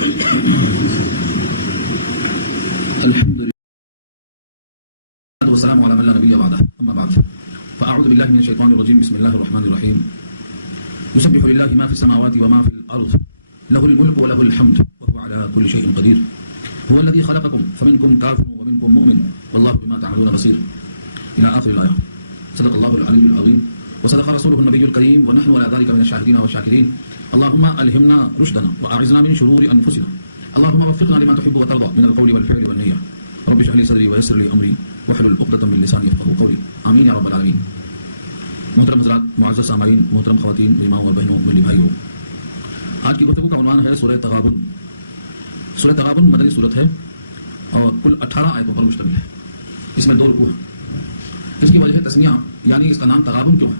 الحمد لله والسلام على من لا نبي بعده اما بعد فاعوذ بالله من الشيطان الرجيم بسم الله الرحمن الرحيم يسبح لله ما في السماوات وما في الارض له الملك وله الحمد وهو على كل شيء قدير هو الذي خلقكم فمنكم كافر ومنكم مؤمن والله بما تعملون بصير الى اخر الايه. صدق الله العلي العظيم وصدق رسوله النبي الكريم ونحن على ذلك من الشاهدين والشاكرين. اللهم الهمنا رشدنا واعذنا من شرور انفسنا. اللهم وفقنا لما تحب وترضى من القول والفعل والنية. رب اشرح لي صدري ويسر لي امري واحلل عقدة من لساني يفقهوا قولي. آمین یا رب العالمین. محترم حضرات، معزز سامعین، محترم خواتین، ماؤں اور بہنوں، میری بھائیوں، آج کی گفتگو کا عنوان ہے سورہ تغابن. سورہ تغابن مدنی سورت ہے اور کل 18 آیتوں پر مشتمل ہے. اس میں 2 رکوع ہیں. اس کی وجہ ہے تسمیہ، یعنی اس کا نام تغابن کیوں ہے.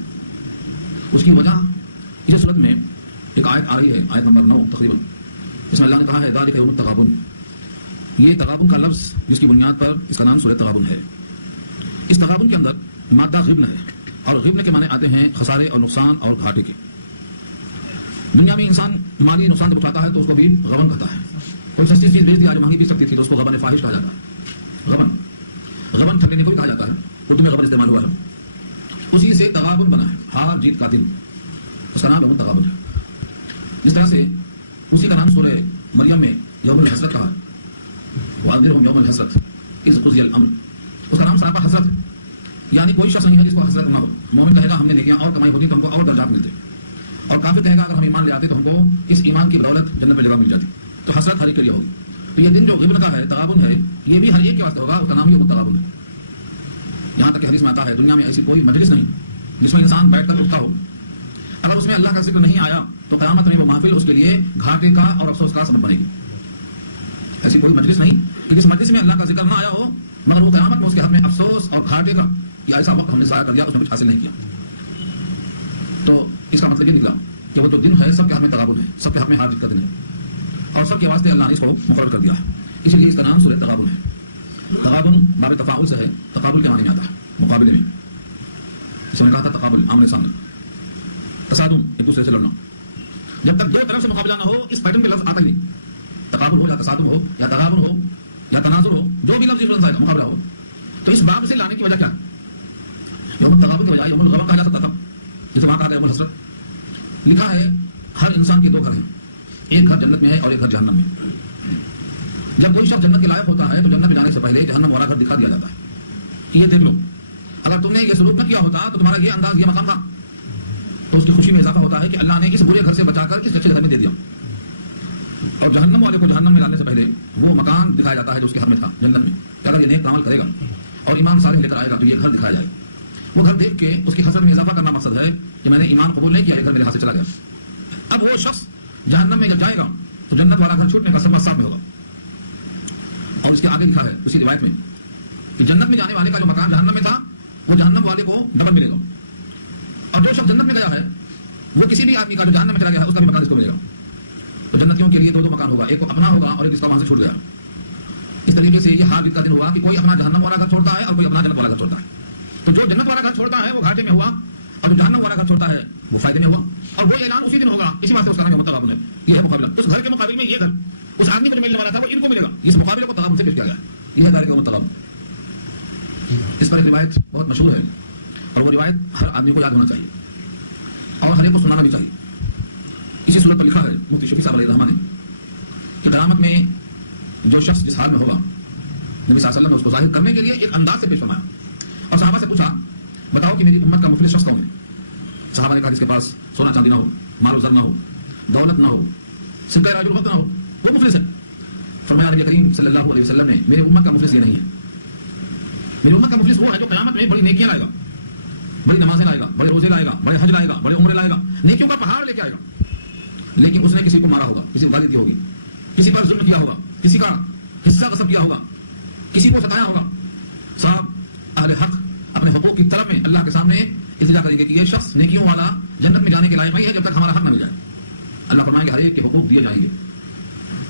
اس کی وجہ اس صورت میں ایک آیت آ رہی ہے، آیت نمبر 9 تقریباً. اس میں اللہ نے کہا ہے ذالک یوم التغابن. یہ تغابن کا لفظ جس کی بنیاد پر اس کا نام سورہ تغابن ہے. اس تغابن کے اندر مادہ غبن ہے اور غبن کے معنی آتے ہیں خسارے اور نقصان اور گھاٹے کے. دنیا میں انسان مالی نقصان جب اٹھاتا ہے تو اس کو بھی غبن کہتا ہے. کوئی سستی چیز بیچ دی آج مہنگی بیچ سکتی تھی تو اس کو غبن فاحش کہا جاتا ہے. غبن ٹھگ لینے کو بھی کہا جاتا ہے. اردو میں غبن استعمال ہوا ہے. اسی سے تغابن بنا ہے، ہار جیت کا دن. اس کا نام یوم التغابن ہے. جس طرح سے اسی کا نام سورہ مریم میں یوم الحسرت کہا ہے. وَأَنذِرْهُمْ يَوْمَ الْحَسْرَةِ إِذْ قُضِيَ الْأَمْرُ. اس کا نام سراپا حسرت ہے، یعنی کوئی شخص نہیں ہے جس کو حسرت نہ ہو. مومن کہے گا ہم نے نیکیاں اور کمائی ہوتی تو ہم کو اور درجات ملتے، اور کافر کہے گا اگر ہم ایمان لے آتے تو ہم کو اس ایمان کی بدولت جنت میں جگہ مل جاتی. تو حسرت ہر ایک کے لیے ہوگی. تو یہ دن جو غبن کا ہے، تغابن ہے، یہ بھی ہر ایک کے واسطے ہوگا. اس کا نام یوم التغابن ہے. یہاں تک کہ حدیث میں آتا ہے دنیا میں ایسی کوئی مجلس نہیں جس میں انسان بیٹھ کر اٹھتا ہو، اگر اس میں اللہ کا ذکر نہیں آیا تو قیامت میں وہ محفل اس کے لیے گھاٹے کا اور افسوس کا سبب بنے گی. ایسی کوئی مجلس نہیں کہ جس مجلس میں اللہ کا ذکر نہ آیا ہو مگر وہ قیامت میں اس کے حق میں افسوس اور گھاٹے کا یا ایسا وقت ہم نے ضائع کر دیا، اس میں کچھ حاصل نہیں کیا. تو اس کا مطلب یہ نکلا کہ وہ جو دن ہے سب کے حق میں تغابن ہے، سب کے حق میں ہار جیت کا دن ہے، اور سب کے واسطے اللہ نے اس کو مقرر کر دیا ہے. اسی لیے اس کا نام سورہ تغابن ہے. تغابن باب تفاعل سے ہے، تقابل کے معنی میں آتا ہے، مقابلے میں. اس میں کہا تھا تقابل، آمنے سامنے، تصادم، ایک دوسرے سے لڑنا. جب تک 2 طرف سے مقابلہ نہ ہو اس پیٹرن کے لفظ آتا ہی نہیں. تقابل ہو یا تصادم ہو یا تغابن ہو یا تناظر ہو، جو بھی لفظ آئے گا مقابلہ ہو. تو اس باب سے لانے کی وجہ کیا ہے؟ یوم التغابن کی بجائے یوم الغبن کہا جا سکتا تھا، جیسے وہاں کہا گیا یوم الحسرت. لکھا ہے ہر انسان کے 2 گھر ہیں، ایک گھر جنت میں ہے اور ایک گھر جہنم میں. جب کوئی شخص جنت کے لائق ہوتا ہے تو جنت میں جانے سے پہلے جہنم والا گھر دکھا دیا جاتا ہے کہ یہ دیکھ لو، اگر تم نے یہ سلوک نہ کیا ہوتا تو تمہارا یہ انداز، یہ مقام تھا. تو اس کی خوشی میں اضافہ ہوتا ہے کہ اللہ نے اس برے گھر سے بچا کر اس اچھے گھر میں دے دیا. اور جہنم والے کو جہنم میں لانے سے پہلے وہ مکان دکھایا جاتا ہے جو اس کے حق میں تھا جنت میں، کہ اگر یہ نیک عمل کرے گا اور ایمان صالح لے کر آئے گا تو یہ گھر دکھایا جائے گا. وہ گھر دیکھ کے اس کی حسرت میں اضافہ کرنا مقصد ہے کہ میں نے ایمان قبول نہیں کیا، یہ گھر میرے ہاتھ سے چلا گیا. اب وہ شخص جہنم میں جب جائے گا تو جنت والا گھر چھوٹنے کا سبب ساتھ میں ہوگا. اور اس کے آگے لکھا ہے اسی روایت میں کہ جنت میں جانے والے کا جو مکان جہنم میں تھا وہ جہنم والے کو ڈبل ملے گا. اور جو شخص جنت میں گیا ہے وہ کسی بھی آدمی کا جو جہنم میں چلا گیا ہے اس کا بھی مکان اس کو ملے گا. تو جنتیوں کے لیے 2 مکان ہوگا، ایک اپنا ہوگا اور ایک اس کا وہاں سے چھوٹ گیا. اس طریقے سے یہ ہار جیت کا دن ہوا کہ کوئی اپنا جہنم والا گھر چھوڑتا ہے اور کوئی اپنا جنت والا گھر چھوڑتا ہے. تو جو جنت والا گھر چھوڑتا ہے وہ گھاٹے میں ہوا اور جو جہنم والا گھر چھوڑتا ہے وہ فائدے میں ہوا. اور وہ اعلان اسی دن ہوگا. اسی بات سے اس کا نام یوم التغابن ہے. یہ ہے مقابلہ. اس گھر کے مقابل میں یہ گھر اس آدمی کو ملنے والا تھا وہ ان کو ملے گا. اس مقابلے کو تغابن سے پیش کیا گیا. یہ ہے یوم التغابن. اس پر ایک روایت بہت مشہور ہے اور وہ روایت ہر آدمی کو یاد ہونا چاہیے اور ہر ایک کو سنانا بھی چاہیے. اسی صورت پر لکھا ہے مفتی شفیع صاحب علیہ الرحمہ نے کہ قیامت میں جو شخص جس حال میں ہوگا نبی صلی اللہ علیہ وسلم نے اس کو ظاہر کرنے کے لیے ایک انداز سے پیش فرمایا اور صحابہ سے پوچھا بتاؤ کہ میری امت کا مفلس شخص کون ہے. صحابہ نے کہا جس کے پاس سونا چاندی نہ ہو، مال و زر نہ ہو، دولت نہ ہو، سکہ راج الوقت نہ ہو، وہ مفلس ہے. فرمایا نبی کریم صلی اللہ علیہ وسلم نے میری امت کا مفلس یہ نہیں ہے. میری امت کا مفلس وہ ہے جو قیامت میں بڑی نیکیاں لائے گا، بڑی نمازیں لائے گا، بڑے روزے لائے گا، بڑے حج لائے گا، بڑے عمرے لائے گا، نیکیوں کا پہاڑ لے کے آئے گا. لیکن اس نے کسی کو مارا ہوگا، کسی کو گالی دی ہوگی، کسی پر ظلم کیا ہوگا، کسی کا حصہ غصب کیا ہوگا، کسی کو ستایا ہوگا. صاحب اہل حق اپنے حقوق کی طرف میں اللہ کے سامنے التجا کریں گے کہ یہ شخص نیکیوں والا جنت میں جانے کے لائق نہیں ہے جب تک ہمارا حق نہ مل جائے. اللہ فرمائیں گے ہر ایک کے حقوق دیے جائیں گے.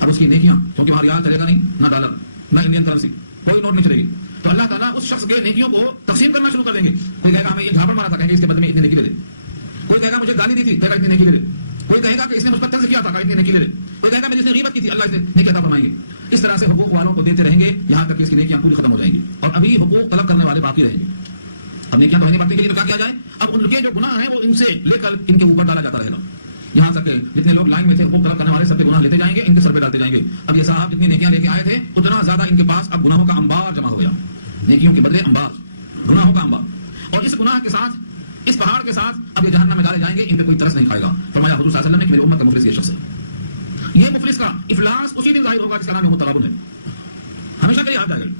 اب اس کی نیکیاں کیونکہ وہاں ریال چلے گا نہیں، نہ ڈالر، نہ انڈین کرنسی، کوئی نوٹ نہیں چلے گی. تو اللہ تعالیٰ اس شخص کے نیکیوں کو تقسیم کرنا شروع کر دیں گے. کوئی کہے گا ہمیں یہ جھاپڑ مارا تھا، کہیں گے اس کے بدلے میں اتنے نیکی لے دے. کوئی کہے گا مجھے گالی دی تھی، کہے گا اتنے نیکی لے دے. کوئی کہے گا کہ اس نے مجھ پر طنز کیا تھا، کہا اتنے نیکی لے دے. کوئی کہے گا میں جس نے غیبت کی تھی اللہ سے نیکی عطا فرمائیے. اس طرح سے حقوق والوں کو دیتے رہیں گے یہاں تک کہ اس کی نیکیاں پوری ختم ہو جائیں گی اور ابھی حقوق طلب کرنے والے باقی رہیں گے. اب نیکیاں تو ہے نہیں بڑھتی کہ کیا کیا جائے. اب ان کے جو گناہ ہیں وہ ان سے لے کر ان کے اوپر ڈالا جاتا رہے گا. یہاں تک کہ جتنے لوگ لائن میں تھے حقوق طلب کرنے والے سب کے گناہ لیتے جائیں گے, ان کے سر پہ ڈالتے جائیں گے. اب یہ صاحب جتنی نیکیاں لے کے آئے تھے اتنا زیادہ ان کے پاس اب گناہوں کا انبار جمع ہو گیا. نیکیوں کے بدلے انبار, گناہوں کا انبار. اور اس گناہ کے ساتھ, اس پہاڑ کے ساتھ اب یہ جہنم میں ڈالے جائیں گے. ان پہ کوئی ترس نہیں کھائے گا. فرمایا حضور صلی اللہ علیہ وسلم نے کہ میری امت کا مفلس یہ شخص ہے. یہ مفلس کا افلاس اسی دن ظاہر ہوگا جس کا نام متغابن ہے. ہمیشہ کے لیے یاد جائے گا.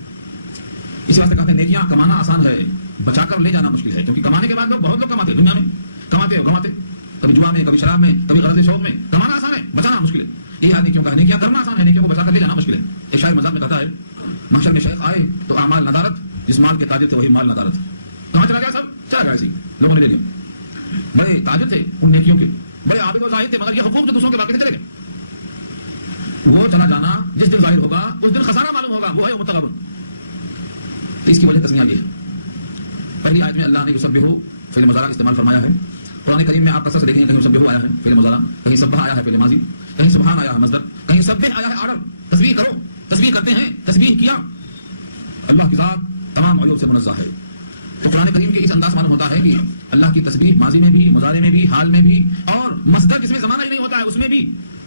اس واسطے کہتے ہیں نیکیاں کمانا آسان ہے, بچا کر لے جانا مشکل ہے. کیونکہ کمانے کے بعد لوگ, بہت لوگ کماتے ہیں دنیا میں, کماتے اور گواتے, کبھی جوا میں, کبھی شراب میں, کبھی غرض شوق میں. کمانا آسان ہے, بچانا مشکل ہے. یہ ہے نیکیوں کا. نیکیاں کرنا آسان ہے, نیکیوں کو بچا کر لے جانا مشکل ہے. ایک شاعر مذاق میں کہتا ہے محشر میں شیخ آئے تو اعمال ندارت, جس مال کے تاجر تھے وہی مال ندارت. کہاں چلا گیا؟ سب چلا گیا ایسی لوگوں نے لے لیا. بڑے تاجر تھے ان نیکیوں کے, بڑے عابد و زاہد تھے, مگر یہ حقوق جو دوسروں کے باقی چلے گئے. وہ چلا جانا جس دن ظاہر ہوگا اس دن خسارہ معلوم ہوگا, وہ ہے متغابن. تو اس کی وجہ تسمیہ یہ ہے. پہلی آیت میں اللہ نے یسبحو فعل مضارع استعمال فرمایا ہے. قرآن کریم میں آپ اکثر سے دیکھیں گے کہیں یسبحو آیا ہے فعل مضارع, کہیں سبح آیا ہے فعل ماضی, کہیں سبحان آیا ہے مصدر, کہیں سبح آیا ہے آرڈر. تسبیح کرو, تسبیح کرتے ہیں, تسبیح کیا. اللہ کی ذات تمام عیوب سے منزہ ہے. تو قرآن کریم کے اس انداز معلوم ہوتا ہے کہ اللہ کی تسبیح ماضی میں بھی, مضارع میں بھی, حال میں بھی, اور مصدر جس میں زمانہ ہی نہیں ہوتا ہے اس میں بھی,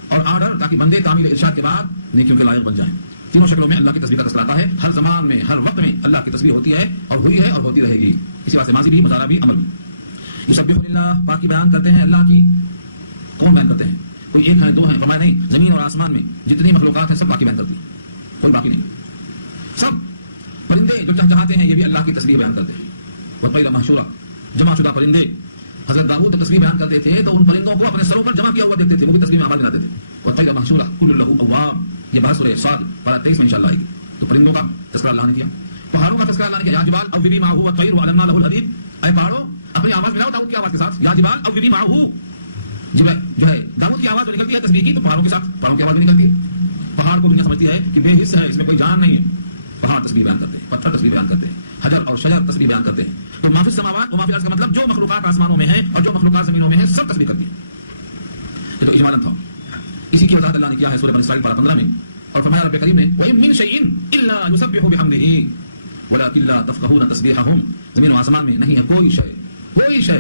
اور آرڈر تاکہ بندے تعمیل ارشاد کے بعد نیکیوں کے لائق بن جائیں. تینوں شکلوں میں اللہ کی تسبیح کا تذکرہ آتا ہے. ہر زمان میں, ہر وقت میں اللہ کی تسبیح ہوتی ہے اور ہوئی ہے اور ہوتی رہے گی. اسی واسطے ماضی بھی, مضارع بھی, عمل بھی. یسبح للہ, پاکی بیان کرتے ہیں اللہ کی. کون بیان کرتے ہیں؟ کوئی ایک ہے, دو ہیں؟ فرمایا نہیں, زمین اور آسمان میں جتنی مخلوقات ہیں سب پاکی بیان کرتی ہیں, کوئی باقی نہیں. سب پرندے جو چہچہاتے ہیں یہ بھی اللہ کی تسبیح بیان کرتے ہیں. وَالطَّيْرَ مَحْشُورًا, جمع شدہ پرندے. حضرت داؤد تسبیح بیان کرتے تھے تو ان پرندوں کو اپنے سروں پر جمع کیا ہوا دیکھتے تھے, وہ بھی تسبیح میں آواز بناتے تھے. وَالطَّيْرَ مَحْشُورًا كُلٌّ لَهُ أَوَّابٌ, یہ بحث سورہ صاد پارہ 23 میں انشاءاللہ آئے گی. تو پرندوں کا تذکرہ اللہ نے کیا, پہاڑوں کا تذکرہ اللہ نے کیا. یا جبال اوبی معه والطير وعلنا له الحديد, اے پہاڑوں اپنی آواز ملاؤ داؤد کی آواز کے ساتھ. یا جبال اوبی معه, جو ہے داؤد کی آواز جو نکلتی ہے تسبیح کی, تو پہاڑوں کے ساتھ پہاڑوں کی آواز بھی نکلتی ہے. پہاڑ کو دنیا سمجھتی ہے کہ بے حس ہے, اس میں کوئی جان نہیں ہے. پہاڑ تسبیح بیان کرتے ہیں, پتھر تسبیح بیان کرتے ہیں, حجر اور شجر تسبیح بیان کرتے ہیں. تو ما فی السماوات و ما فی الارض کا مطلب جو مخلوقات آسمانوں میں ہیں اور جو مخلوقات زمینوں میں ہیں سب تسبیح کرتی ہیں. یہ تو اجمالاً تھا. اسی کی وضاحت اللہ نے کیا ہے سورہ بنی اسرائیل پارہ 15 میں, اور فرمایا رب کریم نے وَإِن مِّن شَيْءٍ إِلَّا يُسَبِّحُ بِحَمْدِهِ وَلَٰكِن لَّا تَفْقَهُونَ تَسْبِيحَهُمْ. زمین و آسمان میں نہیں ہے کوئی شے, کوئی شے,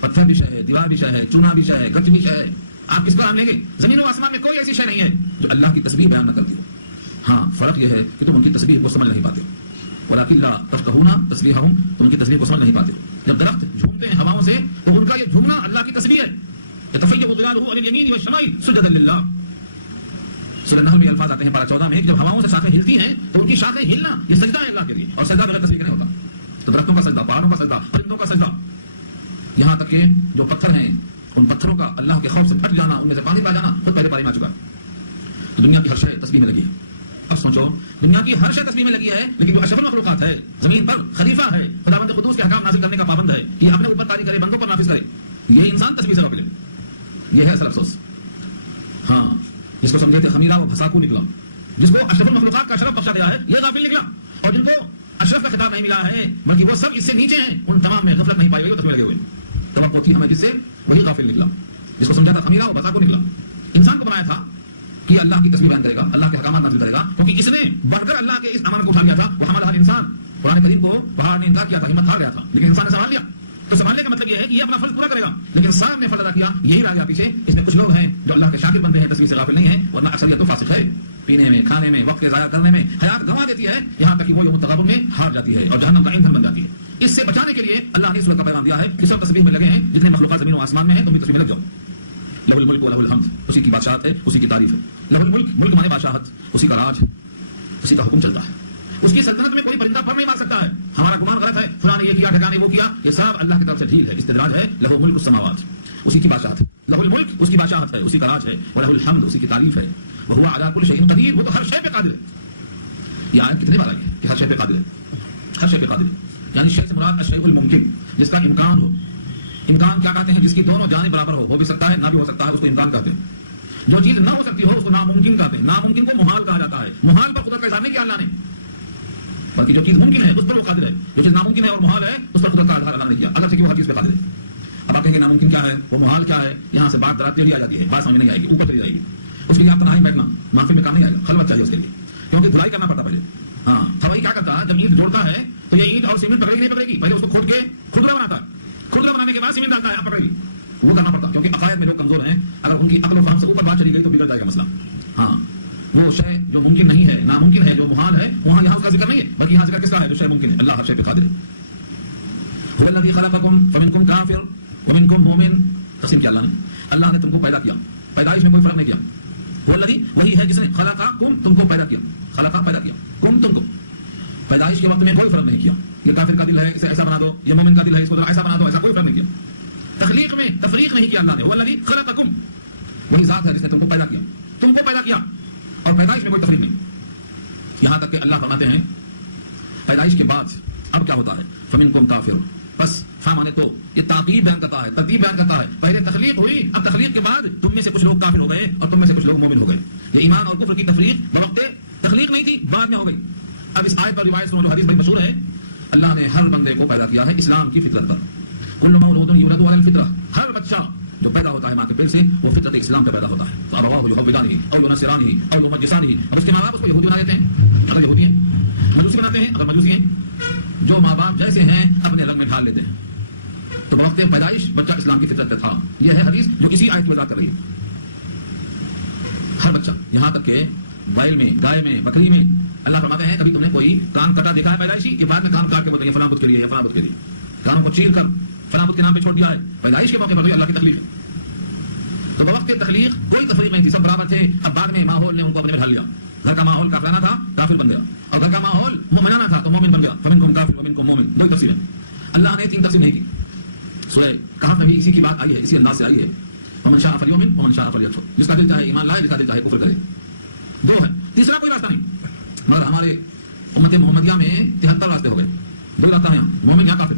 پتھر بھی شے ہے, دیوار بھی شے ہے, چونا بھی شے ہے, گچ بھی شے ہے. آپ کس کو ہم لیں گے؟ زمین و آسمان میں کوئی ایسی شے نہیں ہے جو اللہ کی تسبیح بیان نہ کرتی ہو. ہاں فرق یہ ہے کہ تم ان کی تسبیح کو سمجھ نہیں پاتے ہو. وَلَٰكِن لَّا تَفْقَهُونَ تَسْبِيحَهُمْ, تم ان کی تسبیح کو سمجھ نہیں پاتے ہو. جب درخت جھومتے ہیں ہواؤں سے تو ان کا یہ جھومنا اللہ کی تسبیح ہے. يَتَفَيَّأُ ظِلَالُهُ عَنِ الْيَمِينِ وَالشِّمَالِ سُجَدًا لِلَّهِ. سورہ نحل میں الفاظ آتے ہیں پارہ 14 میں, جب ہواؤں سے شاخیں ہلتی ہیں تو ان کی شاخیں ہلنا یہ سجدہ ہے اللہ کے لیے, اور سجدہ بغیر تسبیح کے نہیں ہوتا. تو درختوں کا سجدہ, پہاڑوں کا سجدہ, پرندوں کا سجدہ, یہاں تک کہ جو پتھر ہیں ان پتھروں کا اللہ کے خوف سے پھٹ جانا, ان میں سے پانی پا جانا, خود پہلے پانی میں آ چکا ہے. تو دنیا کی ہر شے تسبیح میں لگی ہے. اب سوچو, دنیا کی ہر شے تسبیح میں لگی ہے, لیکن جو اشرف المخلوقات ہے, زمین پر خلیفہ ہے, خداوند قدوس کے احکام نازل کرنے کا پابند ہے, یہ اپنے اوپر طاری کرے, بندوں پر نافذ کرے, یہ انسان تسبیح سے غافل ہے. یہ ہے اصل افسوس. ہاں, جس کو سمجھے تھے خمیرہ وہ بھساکو نکلا, جس کو اشرف المخلوقات کا شرف بخشا گیا ہے یہ غافل نکلا, اور جن کو اشرف کا خطاب نہیں ملا ہے بلکہ وہ سب اس سے نیچے ہیں, ان تمام میں غفلت نہیں پائی گئی, وہ تسبیح لگے ہوئے. توقع تھی ہمیں جس سے, وہی غافل نکلا. جس کو سمجھا تھا خمیرہ وہ بھساکو نکلا. انسان کو بنایا تھا کہ اللہ کی تسبیح بیان کرے گا, اللہ کے احکامات نازل کرے گا, کیونکہ اس نے بڑھ کر اللہ کے اس امانت کو اٹھا لیا تھا. وہ حملہ الانسان, قرآن کریم کو پہاڑ نے انکار کیا تھا, ہمت ہار گیا تھا, لیکن انسان نے سنبھال لیا. تو سنبھالنے کا مطلب یہ ہے کہ یہ اپنا فرض پورا کرے گا, لیکن صاحب نے فرض ادا کیا, یہی رہ گیا پیچھے. اس میں کچھ لوگ ہیں جو اللہ کے شاکر بندے ہیں, تسبیح سے غافل نہیں ہیں, ورنہ اکثریت تو فاسق ہے. پینے میں, کھانے میں, وقت کے ضائع کرنے میں حیات گنوا دیتی ہے, یہاں تک کہ وہ یوم التغابن میں ہار جاتی ہے اور جہنم کا ایندھن بن جاتی ہے. اس سے بچانے کے لیے اللہ نے سورت کا پیغام دیا ہے کہ سب تسبیح میں لگے ہیں, جتنے مخلوقات زمین و آسمان میں ہیں تم بھی تسبیح میں لگ جاؤ. لہ الملک و لہ الحمد, اسی کی بادشاہت ہے, اسی کی تعریف ہے. لہ الملک, ملک مانے بادشاہت, اسی کا راج, اسی کا حکم چلتا ہے. اس کی سلطنت میں کوئی پرندہ پر نہیں مار سکتا ہے. ہمارا گمان غلط ہے, فلاں نے یہ کیا, ٹھکانے وہ کیا, یہ سب اللہ کی طرف سے ڈھیل ہے, استدراج ہے. لہ ملک السماوات, اسی کی بادشاہت ہے. لہ الملک, اس کی بادشاہت ہے, اسی کا راج ہے. ولہ الحمد, اسی کی تعریف ہے. وہو علی کل شیء قدیر, وہ تو ہر شے پہ قادر ہے. یہ آیت کتنے بار آئی ہے کہ ہر شے پہ قادر ہے, ہر شے پہ قادر ہے. یعنی شے سے مراد الشیء الممکن, جس کا امکان ہو. امکان کیا کہتے ہیں؟ جس کی دونوں جانب برابر ہو بھی سکتا ہے, نہ بھی ہو سکتا ہے, اس کو امکان کہتے ہیں. جو چیز نہ ہو سکتی ہو اس کو ناممکن کہتے ہیں. ناممکن کو محال کہا جاتا ہے. محال پر قدرت کا اظہار نہیں کیا اللہ نے, بلکہ جو چیز ممکن ہے اس پر وہ قادر ہے. جو چیز ناممکن ہے اور محال ہے اس پر قدرت کا اظہار اللہ نے کیا, اگر سے کہ وہ ہر چیز پہ قادر ہے. اب آپ کہیں گے ناممکن کیا ہے, وہ محال کیا ہے, یہاں سے بات درات ٹیڑھی آ جاتی ہے, بات سمجھ نہیں آئے گی, اوپر چلی جائے گی. اس کے لیے آپ تنہائی بیٹھنا محفل میں کام نہیں آئے گا، خلوت چاہیے اس کے لیے، کیونکہ دھلائی کرنا پڑتا پہلے. ہاں ہوائی کیا کرتا ہے، جب اینٹ جوڑتا ہے تو یہ اینٹ اور سیمنٹ پکڑے گی نہیں پکڑے گی، پہلے اس کو کھود کے کھردرا بناتا ہے، کھردرا بنانے کے بعد سیمنٹ ڈالتا ہے، آپ پکڑے گی. وہ کرنا پڑتا کیونکہ عقائد میں لوگ کمزور ہیں، اگر ان کی عقل و فہم سے اوپر بات چلی گئی تو بگڑ جائے گا مسئلہ. ہاں وہ شے جو ممکن نہیں ہے، ناممکن ہے، جو محال ہے، وہاں یہاں اس کا ذکر نہیں ہے، بلکہ یہاں ذکر کس کا ہے جو شے ممکن ہے. اللہ ہر شے پہ قادر ہے. هو الذي خلقكم فمنكم كافر ومنكم مؤمن. تقسیم کیا اللہ نے، اللہ نے تم کو پیدا کیا، پیدائش میں کوئی فرق نہیں کیا. هو الذي وہی ہے جس نے خلقكم تم کو پیدا کیا، خلقا پیدا کیا، کم تم کو پیدائش کے وقت میں کوئی فرق نہیں کیا. یہ کافر کا دل ہے اسے ایسا بنا دو، یہ مومن کا دل ہے اس کو ایسا بنا دو، ایسا کوئی فرق نہیں کیا. تخلیق میں تفریق نہیں کیا اللہ نے. هو الذي خلقكم وہی ذات ہے جس نے تم کو پیدا کیا، تم کو پیدا کیا اور پیدائش میں کوئی تفریق نہیں. یہاں تک کہ اللہ فرماتے ہیں پیدائش کے بعد اب کیا ہوتا ہے، فمنکم کافر. بس فامانے تو یہ تعقیب بیان کرتا ہے، ترتیب بیان کرتا ہے. پہلے تخلیق ہوئی، اب تخلیق کے بعد تم میں سے کچھ لوگ کافر ہو گئے اور تم میں سے کچھ لوگ مومن ہو گئے. یہ ایمان اور کفر کی تفریق بوقت تخلیق نہیں تھی، بعد میں ہو گئی. اب اس آیت پر روایت سنو جو حدیث بڑی مشہور ہے. اللہ نے ہر بندے کو پیدا کیا ہے اسلام کی فطرت پر. کل مولود یولد علی الفطرہ، ہر بچہ جو پیدا ہوتا ہے ماں کے پیٹ سے وہ فطرت اسلام پہ پیدا ہوتا ہے. فابواہ یحودانہ او ینصرانہ او یمجسانہ. اب اس کے ماں باپ اس کو یہودی بنا دیتے ہیں اگر یہودی ہیں، مجوسی بناتے ہیں اگر مجوسی ہیں. جو ماں باپ جیسے ہیں اپنے رنگ میں ڈھال لیتے ہیں. تو وقت پیدائش بچہ اسلام کی فطرت پہ تھا. یہ ہے حدیث جو اسی آیت میں وضاحت کر رہی ہے. ہر بچہ، یہاں تک کہ بیل میں، گائے میں، بکری میں اللہ فرماتے ہیں کبھی تم نے کوئی کان کٹا دیکھا ہے پیدائشی کہ بعد میں کان کاٹ کے بولتے ہیں فلاں بت کے لیے یا فلاں بت کے لیے، کانوں کو چیر کر فلاں بت کے نام پہ چھوڑ دیا ہے. پیدائش کے موقع پر بھی اللہ کی تخلیق ہے. تو بوقت تخلیق کوئی تفریق نہیں تھی، سب برابر تھے. اب بعد میں ماحول نے ان کو اپنے میں ڈال لیا. گھر کا ماحول کافرانہ تھا، کافر بن گیا، اور گھر کا ماحول مومنانہ تھا تو مومن بن گیا. فمنکم کافر ومنکم مومن. دو تقسیم ہے. اللہ نے تین تقسیم نہیں کی. سورہ کہف میں بھی اسی کی بات آئی ہے، اسی انداز سے آئی ہے. ومن شاء فلیؤمن ومن شاء فلیکفر. جس کا دل چاہے ایمان لائے، جس کا دل چاہے کفر کرے. دو ہے، تیسرا کوئی راستہ نہیں. مگر ہمارے امت محمدیہ میں 73 راستے ہو گئے. دو راستہ ہیں، مومن یا کافر.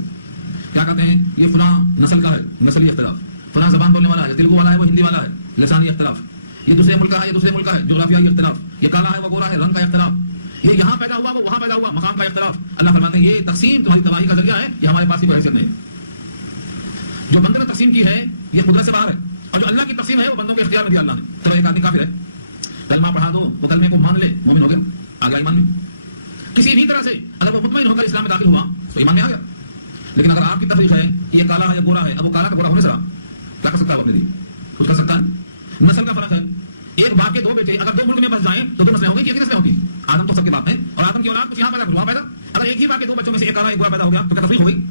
کیا کہتے ہیں یہ فلاں نسل کا ہے، نسلی اختلاف. فلاں زبان بولنے والا ہے، تیلگو والا ہے وہ ہندی والا ہے، لسانی اختلاف. یہ دوسرے ملک کا ہے، یہ دوسرے ملک کا ہے، جغرافیائی اختلاف. یہ کالا ہے وہ گورا ہے، رنگ کا اختلاف. یہ یہاں پیدا ہوا وہ وہاں پیدا ہوا، مقام کا اختلاف. اللہ فرماتے ہیں یہ تقسیم تمہاری تباہی کا ذریعہ ہے، یہ ہمارے پاس کی کوئی حیثیت نہیں. جو بندے نے تقسیم کی ہے یہ قدرت سے باہر ہے، اور جو اللہ کی تقسیم ہے وہ بندوں کے اختیار میں دیا اللہ نے. تو ایک آدمی کافر ہے، کلمہ پڑھا دو، وہ کلمے کو مان لے، مومن ہو گیا، آ گیا ایمان میں. کسی بھی طرح سے اگر وہ مطمئن ہو کر اسلام میں داخل ہوا تو ایمان میں آ گیا. لیکن اگر آپ کی تفریق ہے کہ یہ کالا ہے یا گورا ہے، اب وہ کالا کا گورا ہونے سے کیا کر سکتا ہے؟ وہ اپنے لیے کچھ کر سکتا ہے؟ نسل کا فرق ہے. ایک باپ کے دو بیٹے اگر دو ملک میں بس جائیں تو دو نسلیں ہو گئی. ایک نسلیں ہوگی. آدم تو سب کے باپ ہیں اور آدم کی اولاد کچھ یہاں پیدا وہاں پیدا. اگر ایک ہی باپ کے دو بچوں میں سے ایک کالا ایک گورا پیدا ہو گیا تو کیا تفریق ہو گئی؟